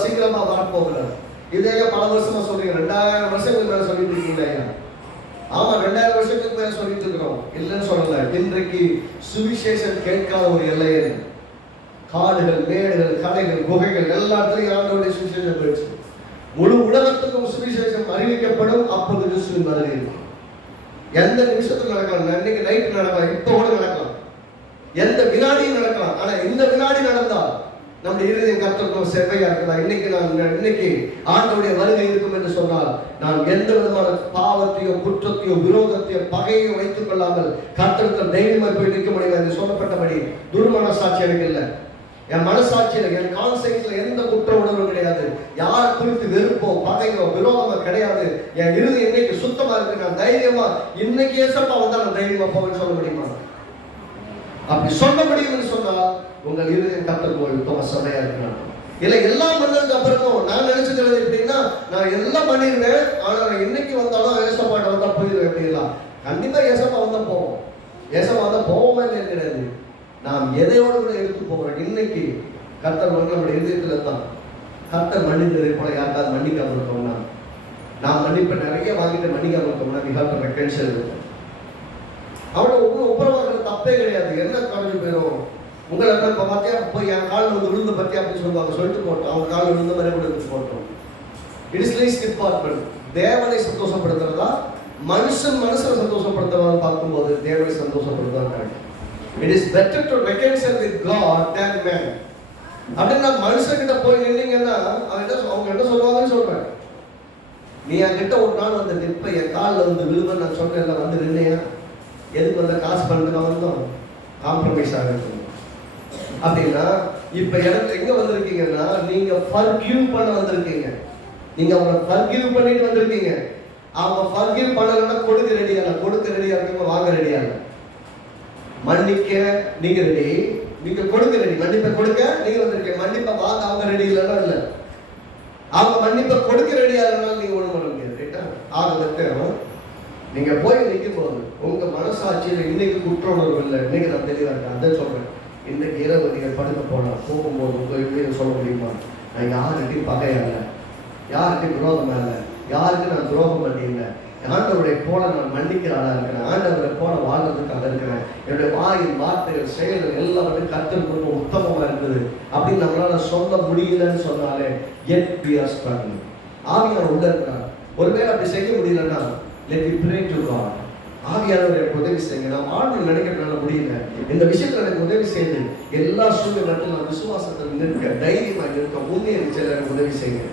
சீக்கிரமா வரப்போகிறார். இதே பல வருஷமா சொல்றீங்க, 2000 வருஷத்துக்கு மேல சொல்லிட்டு இருக்கீங்க. ஆமா, 2000 வருஷத்துக்கு மேல சொல்லிட்டு இருக்கிறோம், இல்லைன்னு சொல்லல. இன்றைக்கு சுவிசேஷம் கேட்காத ஒரு எல்லை, காடுகள், மேடுகள், கடைகள், குகைகள் எல்லாத்துலயும் ஆண்டவருடைய சுவிசேஷம் போயிடுச்சு. முழு உலகத்துக்கும் சுவிசேஷம் அறிவிக்கப்படும். அப்போது கிறிஸ்துவின் வருகை இருக்கும். எந்த நிமிஷத்துல நடக்கலாம், இன்னைக்கு நைட் நடக்கலாம், இப்ப கூட நடக்கலாம், எந்த வினாடியும் நடக்கலாம். ஆனா இந்த வினாடி நடந்தால் நம்முடைய இருதயம் கர்த்தருக்கு செவ்வையா இருக்கலாம். இன்னைக்கு ஆண்டவருடைய வருகை இருக்கும் என்று சொன்னால் நான் எந்த விதமான பாவத்தையோ குற்றத்தையோ விரோதத்தையோ பகையோ வைத்துக் கொள்ளாமல் கர்த்தருக்கு தைரியமாக போய் நிற்க முடியாது என்று சொல்லப்பட்டபடி துர்மனசாட்சி எனக்கு இல்லை. என் மனசாட்சியில, என் கான்செப்ட்ல எந்த குற்ற உணர்வும் கிடையாது. யார் குறித்து வெறுப்போ பகையோ விரோதமோ கிடையாது. என் இறுதி இன்னைக்கு சுத்தமா இருக்கு. நான் தைரியமா இன்னைக்கு ஏசப்பா வந்தா நான் தைரியமா போவேன்னு சொல்ல முடியுமா? அப்படி சொல்ல முடியும்னு சொன்னால் உங்கள் இருதயம் கர்த்தருக்கு உத்தம சபையா இருக்கணும். இல்ல எல்லாம் பண்ணதுக்கு அப்புறமும் நான் நினைச்சுக்கிறது எப்படின்னா, நான் எல்லாம் பண்ணிருவேன், ஆனா நான் இன்னைக்கு வந்தாலும் ஏசப்பாட்ட வந்தா போயிடுவேன். எப்படிலாம் கண்டிப்பா ஏசப்பா வந்தா போவோம். ஏசப்பா வந்தா போவோமா இல்லையா கிடையாது. நாம் எதையோடு கூட எடுத்து போகிறோம். இன்னைக்கு கர்த்தர் வந்து நம்முடைய இதயத்துல தான். கர்த்தர் மன்னித்ததை போல யாருக்காவது மன்னிக்காம இருக்கோம்னா, நான் மன்னிப்பை நிறைய வாங்கிட்டு மன்னிக்காம இருக்கோம்னா மிக கேன்சல் இருக்கும். அவனை ஒன்றும் ஒப்புரவாக தப்பே கிடையாது. என்ன குறைஞ்சு போயிடும். உங்களை இப்போ பார்த்தியா போய் என் காலில் வந்து விழுந்து பத்தியா அப்படின்னு சொல்லுவாங்க, சொல்லிட்டு போட்டோம். அவங்க காலில் விழுந்த மாதிரி கூட எடுத்து போட்டோம். It is like department. தேவனை சந்தோஷப்படுத்துறதா மனுஷனை சந்தோஷப்படுத்துறதா பார்க்கும்போது தேவனை சந்தோஷப்படுத்துறதா. It is better to reconcile with God than man. அப்படின்னா மனுஷன்கிட்ட போய் நின்னீங்கன்னா அவங்க என்ன சொல்லுவாங்கன்னு சொல்றேன். நீ என்கிட்ட ஒரு நாள் வந்து நிற்ப, என் காலில் வந்து விழுவ நான் சொன்னேன், வந்து நின்னையா எதுக்கு வந்த காசு பண்ணிட்டு வந்தோம், காம்ப்ரமைஸ் ஆகிருக்கணும். அப்படின்னா இப்ப எனக்கு எங்க வந்திருக்கீங்கன்னா, நீங்க ஃபர்கிவ் பண்ண வந்திருக்கீங்க. நீங்க அவங்களை ஃபர்கிவ் பண்ணிட்டு வந்திருக்கீங்க. அவங்க ஃபர்கிவ் பண்ணலன்னா கொடுக்க ரெடியா இல்லை, கொடுக்க ரெடியா இருக்கீங்க, வாங்க ரெடியா இல்லை. மன்னிக்க நீங்க ரெடி, நீங்க கொடுக்க ரெடி. மன்னிப்பை கொடுக்க நீங்க வந்திருக்கீங்க, மன்னிப்பை வாங்க அவங்க ரெடி இல்லைன்னா இல்லை. அவங்க மன்னிப்பை கொடுக்க ரெடியா இல்லைன்னா நீங்க ஒண்ணு பண்ண முடியாது. ரைட்டா? ஆக நீங்க போய் நிற்கும் போது உங்க மனசாட்சியில இன்னைக்கு குற்ற உணர்வு இல்லை, இன்னைக்கு நான் தெளிவா இருக்கேன். அதை சொல்றேன். இன்னைக்கு இரவு நீங்கள் படுக்க போனா போகும்போது உங்க சொல்ல முடியுமா, நான் யாருக்கிட்டையும் பகையா இல்லை, யாருக்கிட்டையும் விரோதமா இல்லை, யாருக்கு நான் துரோகம் பண்ணிஇல்லை, ஆண்டவரை போல நான் மன்னிக்கிற ஆளா இருக்கிறேன், ஆண்டவரை போல வாழ்றதுக்காக இருக்கிறேன், என்னுடைய வாயின் வார்த்தைகள் செயல்கள் எல்லாருமே கர்த்தருக்கு ரொம்ப உத்தமமா இருக்குது அப்படின்னு நம்மளால சொல்ல முடியலன்னு சொன்னாலே yet we are struggling. ஆவியானவர் உள்ள இருக்கிறார். ஒருவேளை அப்படி செய்ய முடியலன்னா let me pray to God. ஆவியானவர் எனக்கு உதவி செய்யுங்க. நான் ஆழ்ந்து நினைக்கிறதுனால முடியல, இந்த விஷயத்துல எனக்கு உதவி செய்து எல்லா சூழ்நிலையும் நான் விசுவாசத்தில் நிற்க, தைரியமா நிற்க, முன்னேறி செல்ல எனக்கு உதவி செய்யுங்க.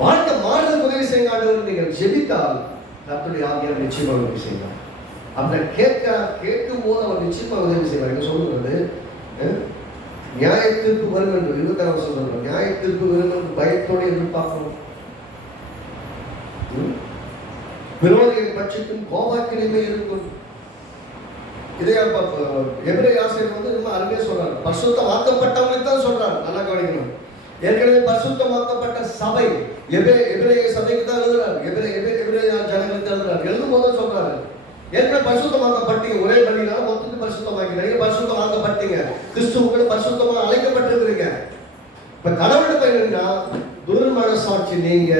வாழ்க்கை மாறுதல் உதவி செய்யுங்க ஆண்டவர். நீங்கள் ஜெபித்தால் கர்த்தருடைய ஆவியானவர் நிச்சயமா உதவி செய்வார். அப்படி கேட்கும் போது அவர் நிச்சயமா உதவி செய்வார். என்ன சொல்றது, நியாயத்திற்கு வரும் என்று 26 சொல்றோம். நியாயத்திற்கு வரும் என்று பயத்தோடு எதிர்பார்க்கணும். விரோதியின் பட்சத்தின் கோபாக்கினையுமே இருக்கும். இதே எபிரேய ஆசிரியர் வந்து ரொம்ப அருமையா சொல்றாரு. பரிசுத்தமாக்கப்பட்டவங்களுக்கு தான் சொல்றாரு. நல்லா கவனிக்கணும். ஏற்கனவே பரிசுத்தமாக்கப்பட்ட சபை எபிரேய சபைக்கு தான் எழுதுறாரு, எபிரேய ஜனங்களுக்கு எழுதுறாரு. எழுதும் போது சொல்றாரு, ஏற்கனவே பரிசுத்தமாக்கப்பட்டீங்க, ஒரே பள்ளியினால மொத்தத்துக்கு பரிசுத்தமாக்கிறீங்க, பரிசுத்தமாக்கப்பட்டீங்க, கிறிஸ்துவுக்குள்ள பரிசுத்தமாக அழைக்கப்பட்டிருக்கிறீங்க. இப்ப கடவுளுடைய பையனா துர்மனசாட்சி நீங்க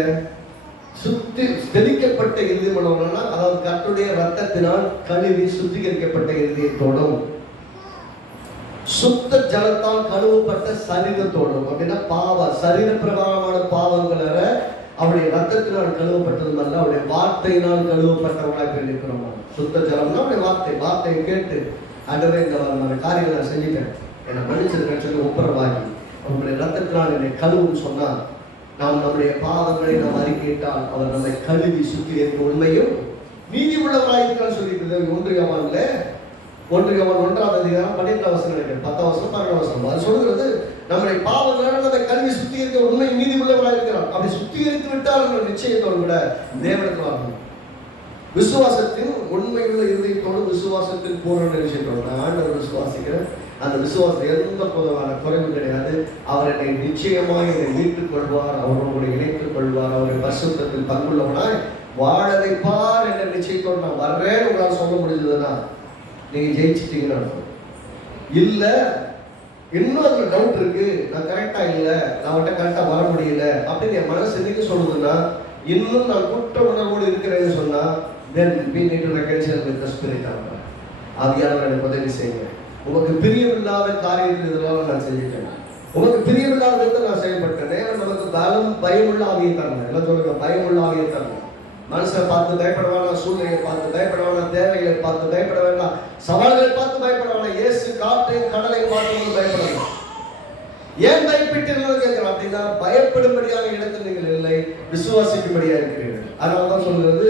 சுத்தி தெளிக்கப்பட்ட இருதயமானவர்களா, அதாவது கர்த்தருடைய ரத்தத்தினால் கழுவி சுத்திகரிக்கப்பட்ட இருதயத்தோடும் சுத்த ஜலத்தால் கழுவப்பட்ட சரீரத்தோடும். அப்படின்னா சரீர பிரகாரமான பாவங்கள அவருடைய ரத்தத்தினால் கழுவப்பட்டதும் அல்ல, அவருடைய வார்த்தையினால் கழுவப்பட்டவர்களாக இருக்கிறோம். சுத்த ஜலம்னா அவருடைய வார்த்தையை கேட்டு ஆண்டவரே இந்த காரியங்களை நான் செஞ்சுட்டேன், என்னை மன்னிச்சிருக்கேன்னு சொல்லி ஒப்புரவாகி அவருடைய ரத்தத்தினால் என்னை கழுவுன்னு சொன்னா, நாம் நம்முடைய பாவங்களை நாம் அறிக்கையிட்டால் அவர் நம்மை கழுவி சுத்திகரிக்க உண்மையும் நீதி உள்ளவராயிருக்கான்னு சொல்லியிருக்கிறது. 1 யோவான்ல 1 அதிகாரம் 12 வசனம் நினைக்கிறேன், 10 வசனம் 12 வசனம் அது சொல்கிறது, நம்முடைய பாவங்களை நம்மை கழுவி சுத்திகரிக்க உண்மை நீதி உள்ளவராயிருக்கிறார். அப்படி சுத்திகரித்து விட்டால் நம்ம நிச்சயத்தோடு கூட தேவனுக்கு வரணும். விசுவாசத்தின் உண்மையுள்ள இருதயத்தோடு, விசுவாசத்தின் பூரண விஷயத்தோடு நான் ஆண்டவர் விசுவாசிக்கிறேன், அந்த விசுவாசம் எந்த பொதுவான குறைவு கிடையாது. அவர் என்னை நிச்சயமாக என்னை மீட்டுக் கொள்வார், அவரோடு இணைத்துக் கொள்வார், அவருடைய பரிசுத்தத்தில் பங்குள்ளவனாய் வாழ வைப்பார் என்ற நிச்சயத்தோடு நான் வர்றேன்னு உங்களால் சொல்ல முடிஞ்சதுன்னா நீங்க ஜெயிச்சிட்டீங்கன்னு அர்த்தம். இல்ல இன்னும் அதுல டவுட் இருக்கு, நான் கரெக்டா இல்லை, நான் அவன்கிட்ட கரெக்டா வர முடியல அப்படின்னு என் மனசு என்னைக்கு சொல்லுதுன்னா, இன்னும் நான் குற்ற உணர்வோடு இருக்கிறேன்னு சொன்னா then we need to reconcile with the spirit of God. ஆவியானவர் எனக்கு உதவி செய்யுங்க. உங்களுக்கு பிரியமில்லாத காரியத்தில் இதெல்லாம் நான் செஞ்சுட்டேன், உங்களுக்கு பிரியமில்லாத விதத்தை நான் செயல்பட்டேன். தேவன் நமக்கு பயமுள்ள ஆவியை தரணும். எல்லாம் சொல்லுங்க, பயமுள்ள ஆவியை தரணும். மனுஷனை பார்த்து பயப்பட வேண்டாம், சூழ்நிலையை பார்த்து பயப்பட வேண்டாம், தேவைகளை பார்த்து பயப்பட வேண்டாம், சவால்களை பார்த்து பயப்பட வேண்டாம், இயேசு காற்றையும் கடலையும் பார்த்து பயப்பட வேண்டாம். ஏன் பயப்பட்டீர்கள் கேட்கிறோம் அப்படின்னா, பயப்படும்படியான இடத்தில் நீங்கள் இல்லை, விசுவாசிக்கும்படியா இருக்கிறீர்கள். அதனாலதான் சொல்கிறது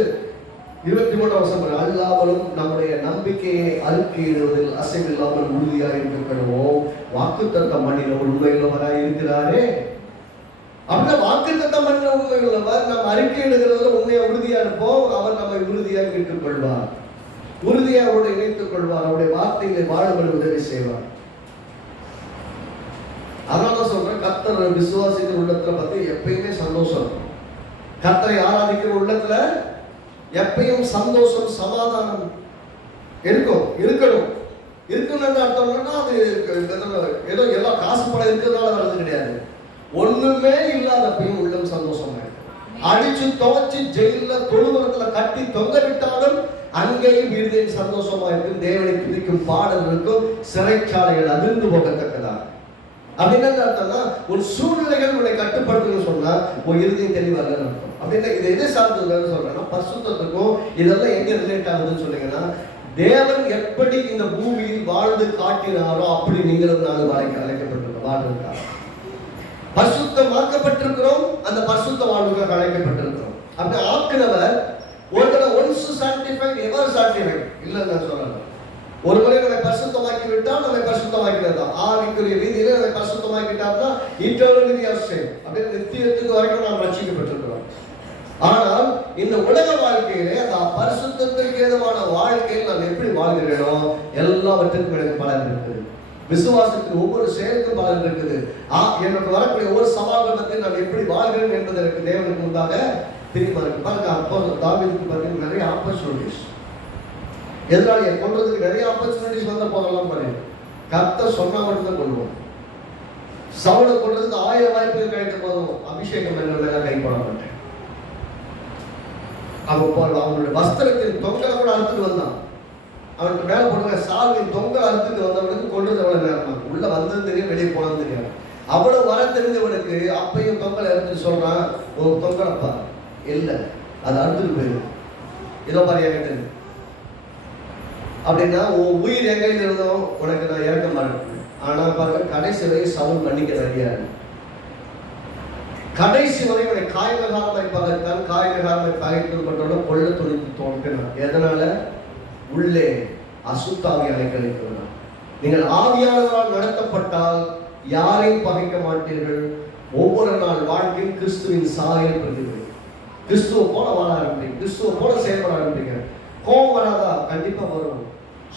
23 வருஷம் அல்லாமலும் நம்முடைய நம்பிக்கையை அறிக்கையிடுவதில் அசைவில்லாமல் உறுதியாக இருக்கப்படுவோம். வாக்குத்தத்தம் பண்ணின உண்மையுள்ளவராய் இருக்கிறாரே. அப்படின்னா வாக்குத்தத்தம் பண்ணின உண்மையுள்ளவர், நம்ம அறிக்கையிடுகிறதுல உண்மையா உறுதியா இருப்போம். அவர் நம்மை உறுதியாக மீட்டுக் கொள்வார், உறுதியாக அவரோடு இணைத்துக் கொள்வார், அவருடைய வார்த்தைகளை வாழும்படி உதவி செய்வார். அதனால சொல்றேன், கர்த்தர் விசுவாசிக்கிற உள்ளத்துல பத்தி எப்பயுமே சந்தோஷம் இருக்கும். கர்த்தரை ஆராதிக்கிற உள்ளத்துல எப்பயும் சந்தோஷம் சமாதானம் இருக்கணும். இருக்குன்னு அர்த்தம்னா அது ஏதோ எல்லாம் காசு படம் இருக்கிறதுனால வர்றது கிடையாது. ஒண்ணுமே இல்லாதப்பையும் உள்ளம் சந்தோஷமா இருக்கும். அடிச்சு துவச்சு ஜெயில தொழுவரத்துல கட்டி தொங்க விட்டாலும் அங்கேயும் இருதயம் சந்தோஷமா இருக்கும். தேவனை துதிக்கும் பாடல் இருக்கும். சிறைச்சாலைகள் அதிர்ந்து போகத்தக்கதா. அப்படின்னா அர்த்தம்னா ஒரு சூழ்நிலைகள் உன்னை கட்டுப்படுத்துன்னு சொன்னா உன் இறுதியும் தெளிவாக அர்த்தம். அப்படின்னா இது எது சார்ந்ததுன்னு சொல்றேன்னா, பரிசுத்தத்துக்கும் இதெல்லாம் எங்க ரிலேட் ஆகுதுன்னு சொன்னீங்கன்னா, தேவன் எப்படி இந்த பூமியில் வாழ்ந்து காட்டினாரோ அப்படி நீங்களும் நாங்கள் அழைக்கப்பட்டிருக்கோம். வாழ்வுக்காக பரிசுத்தமாக்கப்பட்டிருக்கிறோம், அந்த பரிசுத்த வாழ்வுக்காக அழைக்கப்பட்டிருக்கிறோம். அப்படி ஆக்குனவர் ஒருத்தனை ஒன்ஸ் சாட்டிஃபைட் எவர் சாட்டிஃபைட் இல்லைன்னு நான் சொல்லலாம். ஒரு முறை நம்மை பரிசுத்தமாக்கி விட்டால் நம்மை பரிசுத்தமாக்கினதா ஆவிக்குரிய ரீதியில நம்மை பரிசுத்தமாக்கிட்டார்னா இட்டர்னல் சேம் அப்படின்னு நித்தியத்துக்கு வரைக்கும் நாம் ரட்சிக்கப்பட்டிருக்கிறோம். ஆனால் இந்த உலக வாழ்க்கையிலே அந்த பரிசுத்தத்திற்கு ஏதுவான வாழ்க்கையில் நான் எப்படி வாழ்கிறேனோ எல்லாவற்றுக்கும் எனக்கு பலன் இருக்குது. விசுவாசத்தின் ஒவ்வொரு செயலுக்கும் பலன் இருக்குது. எனக்கு வரக்கூடிய ஒவ்வொரு சவால்கள் பற்றி நான் எப்படி வாழ்கிறேன் என்பது எனக்கு தேவனுக்கு முன்பாக தெரியுமா இருக்கு. பாருங்க, அப்போ தாவீதுக்கு பார்த்தீங்கன்னா நிறைய ஆப்பர்ச்சுனிட்டிஸ், எதிராளியை கொள்றதுக்கு நிறைய ஆப்பர்ச்சுனிட்டிஸ் வந்த போதெல்லாம் பாருங்க, கர்த்தர் சொன்னா மட்டும்தான் கொள்வோம். சவுளை கொள்றதுக்கு 1000 வாய்ப்புகள் கிடைத்த போதும் அபிஷேகம் என்ற மேல கைப்பட மாட்டேன். அவனுடைய வஸ்திரத்தின் தொங்கலை கூட அறுத்துட்டு வந்தான். அவனுக்கு மேல போடுற சால்வின் தொங்கலை அறுத்துட்டு வந்தவனுக்கு கொள்றது எவ்வளவு நேரமா உள்ள வந்தது தெரியும், வெளியே போனது தெரியும். அவ்வளவு வர தெரிஞ்சவனுக்கு அப்பையும் தொங்கலை அறுத்துட்டு சொல்றான், ஒரு தொங்கலப்பா இல்லை அது அறுத்துட்டு போயிடும், இதோ பாரு என்கிட்ட அப்படின்னா உன் உயிர் எங்க இருந்தோம் உனக்கு நான் இறக்க மாட்டேன். ஆனா பாருங்க, கடைசி வரை சவுல் மன்னிக்க ரெடியாது. கடைசி வரை உடைய காய்ககாரமாய் பகைத்தான், காய்ககாரமாய் பகைத்தது மட்டும் கொள்ள துணித்து தோன்றினான். எதனால? உள்ளே அசுத்தாவி அலைக்கழிக்கிறான். நீங்கள் ஆவியானவரால் நடத்தப்பட்டால் யாரையும் பகைக்க மாட்டீர்கள். ஒவ்வொரு நாள் வாழ்க்கையில் கிறிஸ்துவின் சாயல் பிரதிபலிக்கும். கிறிஸ்துவ போல வாழ ஆரம்பிங்க, கிறிஸ்துவ போல செயல்பட ஆரம்பிங்க. கோபம் வராதா? கண்டிப்பா வரும்.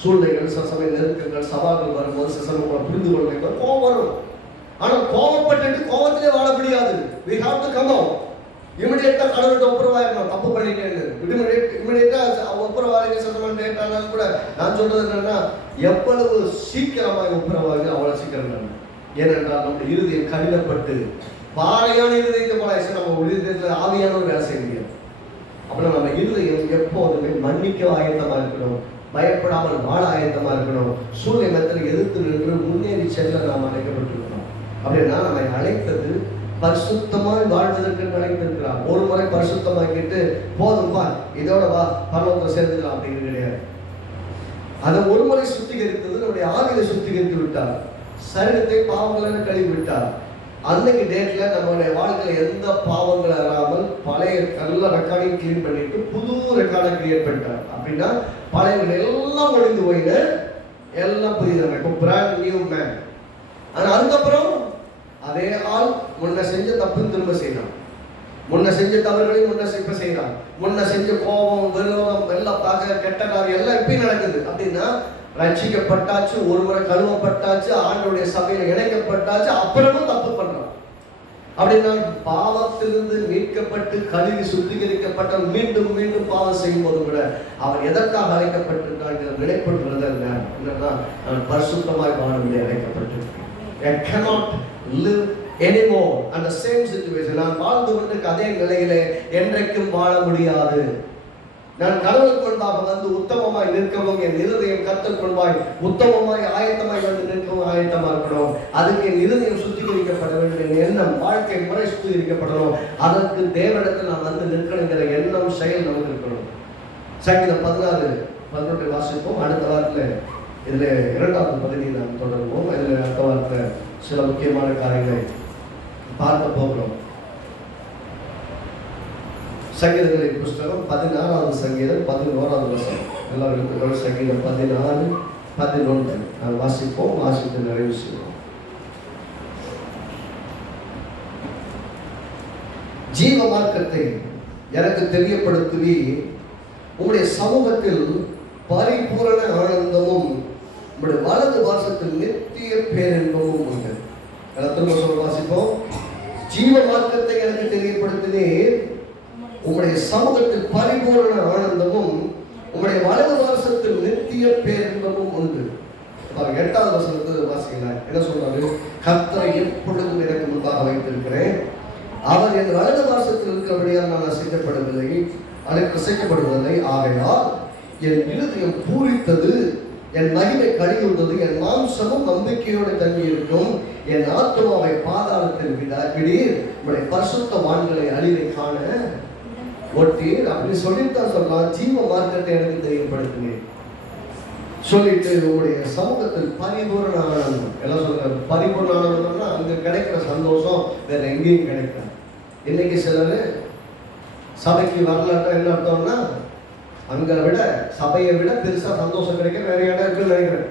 சூழ்நிலைகள், சில சமயம் நெருக்கங்கள், சவால்கள் வரும்போது சில சமயம் புரிந்து கொள்ள கோபம் வரும். ஆனால் கோபப்பட்டு கோபத்திலே வாழ முடியாது. we have to come out. இமிடியேட்டா கடவுள்கிட்ட ஒப்புரவாயிடணும். தப்பு பண்ணிட்டேன்னு இமிடியேட்டா ஒப்புரவாயிங்க சத்தமாக கேட்டாலும் கூட நான் சொல்றது என்னன்னா, எவ்வளவு சீக்கிரமாக ஒப்புரவாங்க அவ்வளவு சீக்கிரம். ஏனென்றால் நம்முடைய இருதயம் கடினப்பட்டு பாறையான இருதயத்தை போல நம்ம இருதயத்தில் ஆவியான வேலை செய்ய முடியாது. அப்புறம் நம்ம இருதயம் எப்போதுமே மன்னிக்க ஆயத்தமா இருக்கணும், பயப்படாமல் வாழ ஆயத்தமா இருக்கணும். சூழ்நிலத்தில் எதிர்த்து நின்று முன்னேறி செல்ல நாம் அழைக்கப்பட்டிருக்கிறோம். அப்படின்னா நம்மை அழைத்தது பரிசுத்தமாய் வாழ்வதற்கு அழைத்திருக்கிறார். ஒரு முறை பரிசுத்தமாக்கிட்டு போதும்பா இதோட வா பரலோகத்தில் சேர்ந்துக்கலாம் அப்படின்னு கிடையாது. அதை ஒரு முறை சுத்திகரித்தது நம்முடைய ஆவியை சுத்திகரித்து விட்டார், சரீரத்தை பாவங்களை கழுவி விட்டார். அன்னைக்கு டேட்ல நம்மளுடைய வாழ்க்கையில எந்த பாவங்கள் வராமல் பழைய நல்ல ரெக்கார்டையும் கிளீன் பண்ணிட்டு புது ரெக்கார்டை கிரியேட் பண்ணிட்டார். அப்படின்னா பழையவர்கள் எல்லாம் ஒழிந்து போயிட்டு எல்லாம் புரியுது, இப்போ பிராண்ட் நியூ மேன். ஆனால் அதுக்கப்புறம் அதே ஆள் முன்ன செஞ்ச தப்பு திரும்ப செய்யலாம், முன்ன செஞ்ச தவறுகளையும் முன்ன இப்ப செய்யலாம், முன்ன செஞ்ச கோபம், விரோதம், வெள்ளப்பாக, கெட்ட காரியம் எல்லாம் இப்பயும் நடக்குது. அப்படின்னா ரட்சிக்கப்பட்டாச்சு, ஒருமுறை கழுவப்பட்டாச்சு, ஆண்டவருடைய சபையில இணைக்கப்பட்டாச்சு, அப்புறமும் தப்பு பண்றான். அப்படின்னா பாவத்திலிருந்து மீட்கப்பட்டு கழுவி சுத்திகரிக்கப்பட்ட மீண்டும் மீண்டும் பாவம் செய்யும் போது கூட அவன் எதற்காக அழைக்கப்பட்டிருக்கான் நினைப்படுறது என்னன்னா, நான் பரிசுத்தமாய் வாழும்படி அழைக்கப்பட்டிருக்கேன். I cannot live anymore and the same situation. நான் வாழ்ந்து கொண்டிருக்க அதே நிலையிலே என்றைக்கும் வாழ முடியாது. நான் கடவுளுக்கு முன்பாக வந்து உத்தமமாய் நிற்கவும், என் இருதயம் கர்த்தருக்கு முன்பாய் உத்தமமாய் ஆயத்தமாய் வந்து நிற்கவும் ஆயத்தமா இருக்கணும். அதுக்கு என் இருதயம் சுத்திகரிக்கப்பட வேண்டும், என் எண்ணம் வாழ்க்கை முறை சுத்திகரிக்கப்படணும். அதற்கு தேவனிடத்தில் நான் வந்து நிற்கணுங்கிற எண்ணம் செயல் நமக்கு இருக்கணும். சங்கீதம் 16:11 வாசிப்போம். அடுத்த வாரத்தில் இதுல 2வது பகுதியை நாம் தொடருவோம். இதுல அடுத்த வாரத்தில் சில முக்கியமான காரியங்களை பார்க்க போகிறோம். சங்கீதங்களின் புஸ்தகம் 16வது சங்கீதம் 11வது வசனம். எல்லாரும் சங்கீதம் 16:11 நாம் வாசிப்போம். வாசித்து நிறைவு செய்வோம். ஜீவ மார்க்கத்தை எனக்கு தெரியப்படுத்துவி, உங்களுடைய சமூகத்தில் பரிபூரண ஆனந்தமும் உங்களுடைய வலது வாசத்தில் நித்திய பேரின்பமும் உண்டு. திரும்ப சொல்ல வாசிப்போம். ஜீவ மார்க்கத்தை எனக்கு தெரியப்படுத்தினேன், உங்களுடைய சமூகத்தில் பரிபூரண ஆனந்தமும் உங்களுடைய வலது வாசத்தில் நித்திய பேரின்பமும் உண்டு. 8வது வசனத்தை வாசிக்கலாம். என்ன சொல்றாரு? கர்த்தரை எப்பொழுதும் எனக்கு முன்பாக வைத்திருக்கிறேன், அவர் என் வலது வாசத்தில் இருக்கிறபடியால் நான் அசைக்கப்படுவதில்லை. ஆகையால் என் இருதயம் பூரித்தது, என் மகிமை கழிவுள்ளது, என் மாம்சமும் நம்பிக்கையோடு தங்கி இருக்கும். என் ஆத்மாவை பாதாளத்தில் விடீர், உங்களுடைய பரிசுத்தவான்களை அழிவை காண ஒட்டீர். அப்படி சொல்லித்தான் சொல்லலாம். ஜீவ மார்க்கத்தை எனக்கு தெரியப்படுத்தினேன் சொல்லிட்டு உங்களுடைய சமூகத்தில் பரிபூரண ஆனந்தம். எல்லாம் சொல்றாரு. பரிபூரண ஆனந்தம்னா அங்க கிடைக்கிற சந்தோஷம் வேற எங்கேயும் கிடைக்காது. இன்னைக்கு சிலர் சபைக்கு வரலாற்ற என்ன அர்த்தம்னா, அங்க விட சபையை விட பெருசா சந்தோஷம் கிடைக்க வேற இடம் இருக்குன்னு நினைக்கிறேன்.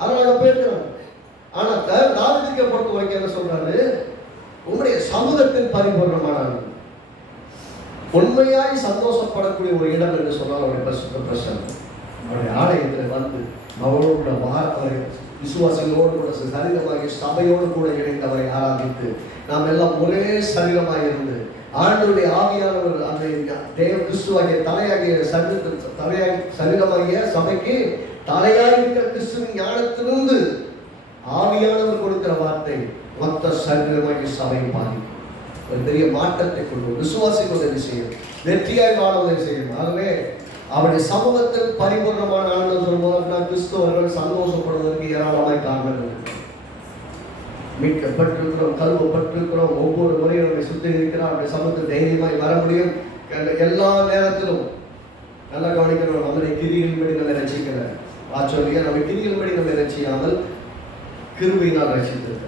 அதனால போயிருக்கிறாங்க. ஆனா தாவீதுக்கு பொறுத்த வரைக்கும் என்ன சொல்றாரு? உங்களுடைய சமூகத்தில் பரிபூர்ணமான உண்மையாய் சந்தோஷப்படக்கூடிய ஒரு இடம் என்று சொன்னால் அவருடைய பரிசுத்த பிரசன்னம். அவருடைய ஆலயத்தில் வந்து அவரோடு கூட வாரவரை விசுவாசிகளோடு கூட சரீரமாகி சபையோடு கூட இணைந்தவரை ஆராதித்து நாம் எல்லாம் ஒரே சரீரமாக இருந்து ஆண்டவருடைய ஆவியானவர் அந்த தேவ கிறிஸ்துவாகிய தலையாகிய சரீரமாகிய சபைக்கு தலையாக இருக்கிற கிறிஸ்துவின் ஞானத்திலிருந்து ஆவியானவர் கொடுக்கிற வார்த்தை மொத்த சரீரமாகிய சபை பாதிக்கும். ஒரு பெரிய மாற்றத்தை கொண்டு விசுவாசிக்கு உதவி செய்யும், வெற்றியாய் வாழ உதவி செய்யும். ஆகவே அவருடைய சமூகத்தில் பரிபூர்ணமான ஆனந்தம் சொல்லும்போது நான் கிறிஸ்துவர்கள் சந்தோஷப்படுவதற்கு ஏராளமாய் காரணங்கள். மீட்கப்பட்டிருக்கிறோம், கல்வப்பட்டிருக்கிறோம், ஒவ்வொரு முறையும் நம்மை சுற்றி இருக்கிறோம். அவருடைய சமூகத்தில் தைரியமாய் வர முடியும். எல்லா நேரத்திலும் நல்லா கவனிக்கிறோம். நம்முடைய கிரிகளின்படி நம்மை ரசிக்கிறார். ஆச்சரியா நம்ம கிரிகளின்படி நம்மை ரசிக்காமல் கிருபையினால் ரசித்திருக்கிறார்.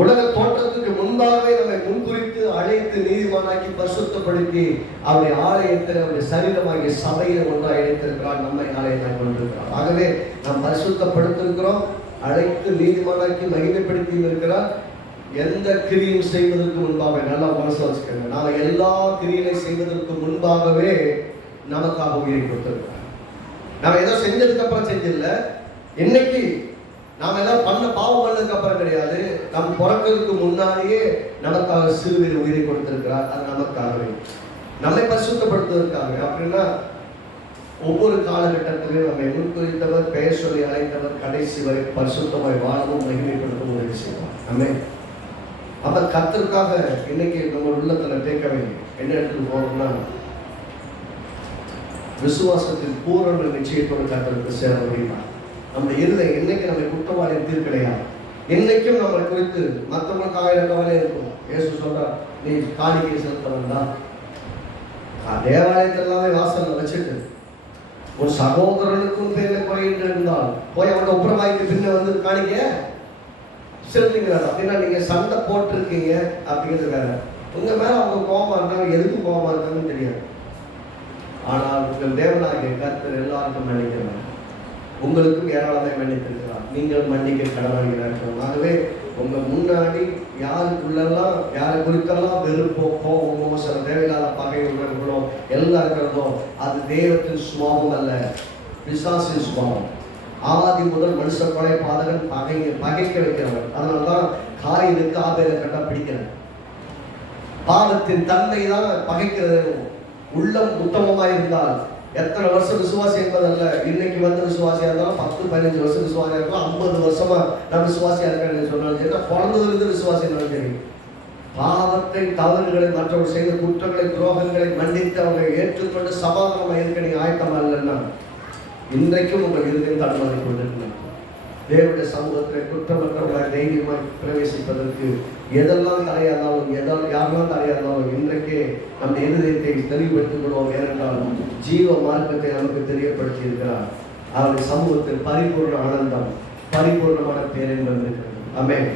உலக தோற்றத்துக்கு முன்பாகவே நம்மை முன்குறித்து அழைத்து நீதிமானாக்கி பரிசுத்தப்படுத்தி அவருடைய ஆலயத்தில் அவருடைய சரீரமாகிய சபையை ஒன்றாக இணைத்திருக்கிறார். நம்மை ஆலயத்தை கொண்டிருக்கிறார். ஆகவே நாம் பரிசுத்தப்படுத்திருக்கிறோம், அழைத்து நீதிமானாக்கி மகிமைப்படுத்தி இருக்கிறார். எந்த கிரியும் செய்வதற்கு முன்பாக நல்லா மனசு வச்சுக்கோங்க. நாம எல்லா கிரியை செய்வதற்கு முன்பாகவே நமக்காக உயிரை கொடுத்திருக்கிறார். நாம ஏதோ செஞ்சதுக்கு அப்புறம் செஞ்சிடல. இன்னைக்கு நாம எல்லாம் பாவம் பண்ணதுக்கு அப்புறம் கிடையாது. நம் பிறக்கிறதுக்கு முன்னாடியே நமக்காக சிறுவீர் உயிரை கொடுத்திருக்கிறார். அது நமக்காகவே நம்மை பரிசுத்தப்படுத்துவதற்காக. அப்படின்னா ஒவ்வொரு காலகட்டத்திலும் நம்மை முன்குறித்தவர், பெயர் சொல்லி அழைத்தவர் கடைசி வரை பரிசுத்தமாய் வாழவும் மகிமைப்படுத்தவும் உதவி செய்வார். ஆமென். அப்ப கர்த்தருக்காக இன்னைக்கு நம்ம உள்ளத்துல கேட்கவே என்ன எடுத்துட்டு போகணும்னா, விசுவாசத்தின் பூரண நிச்சயத்தோடு கர்த்தருக்கு சேர முடியுமா? நம்ம இருதயம் இன்னைக்கு நம்ம குற்றவாளி தீர்க்கலையா? இன்னைக்கும் நம்ம குறித்து மற்றவங்களுக்கு 1000 கவலை இருக்கும். இயேசு சொல்றார், நீ காணிக்கை செலுத்த வேண்டாம். தேவாலயத்தில் எல்லாமே வாசல்ல வச்சுட்டு ஒரு சகோதரனுக்கும் பேர்ல குறையிட்டு இருந்தால் போய் அவனோட ஒப்புரமாய்க்கு பின்ன வந்து காணிக்க செலுத்துங்கிறார். அப்படின்னா நீங்க சண்டை போட்டிருக்கீங்க அப்படிங்கிறது வேற. உங்க மேல அவங்க கோபமா இருந்தாங்க, எதுக்கு கோபமா இருக்காங்கன்னு தெரியாது. ஆனால் உங்கள் தேவனாகிய கர்த்தர் எல்லாருக்கும் மன்னிக்கிறார். உங்களுக்கும் ஏராளமாக மன்னித்திருக்கிறார். நீங்கள் மன்னிக்க கடமையாகிறோம். ஆகவே உங்க முன்னாடி யாருக்குள்ளெல்லாம் யாரை குறித்தெல்லாம் வெறுப்போ கோபமோ சில தேவையில்லாத பகை உணர்வுகளோ எல்லாம் இருக்கிறதோ அது தெய்வத்தின் சுபாவம் அல்ல, பிசாசின் சுபாவம். ஆதி முதல் மனுஷ கொலை பாதகன் பகைக்க வைக்கிறவன். அதனாலதான் காயினுக்கு ஆபேலை கண்டா பிடிக்கிறான். பாவத்தின் தன்மை தான் பகைக்கிறது. உள்ளம் உத்தமமாக இருந்தால் எத்தனை வருஷம் விசுவாசி என்பதல்ல. இன்னைக்கு வந்து விசுவாசியா இருந்தாலும் 10-15 வருஷம் விசுவாசியா இருக்கலாம், 50 வருஷமா நான் விசுவாசியா இருக்கேன்னு சொன்னாலும் சரி, பிறந்ததுலேருந்து விசுவாசி இருந்தாலும் சரி, பாவத்தை தவறுகளை மற்றவர்கள் செய்த குற்றங்களை துரோகங்களை மன்னித்து அவங்க ஏற்றுக்கொண்டு சமாதானமாக இருக்க நீங்க ஆயத்தமா இல்லைன்னா இன்றைக்கும் உங்கள் இருதயம் தடுமாறி கொண்டிருக்கிறார். தேவனுடைய சமூகத்தில் குற்றமற்றவர்களாக தைரியமாய் பிரவேசிப்பதற்கு எதெல்லாம் தடையாதாலும் யாரெல்லாம் தடையாதாலும் இன்றைக்கே நம்ம இருதயத்தை தெளிவுபடுத்திக் கொள்வோம். ஏனென்றால் ஜீவ மார்க்கத்தை நமக்கு தெரியப்படுத்தி இருக்கிறார். அவருடைய சமூகத்தில் பரிபூர்ண ஆனந்தம், பரிபூர்ணமான பேரின்பம் இருக்கிறது. ஆமென்.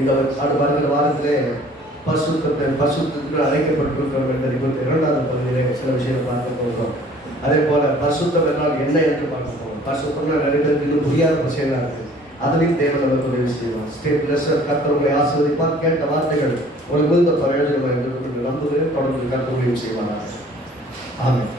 இந்த வருகிற வாரத்திலே பரிசுத்தத்துக்கு அழைக்கப்பட்டிருக்கிறோம் என்பதை குறித்து 2வது பகுதியிலே சில விஷயத்தை பார்க்க போகிறோம். அதே போல பரிசுத்தம் என்றால் என்ன என்று பார்க்க போகிறோம். பரிசுத்தம்னா நிறைய பேருக்கு இன்னும் புரியாத விஷயங்களா இருக்கு. அதுலேயும் தேவன் நமக்கு உதவி செய்வார். ஸ்டேட் லெசர் கர்த்தர் உங்களை ஆசீர்வதிப்பார். கேட்ட வார்த்தைகள் உங்களுக்கு மிகுந்த பிரயோஜனமாக இருக்கும் என்று நம்புகிறேன். தொடர்ந்து கர்த்தர் உதவி செய்வார். ஆமென்.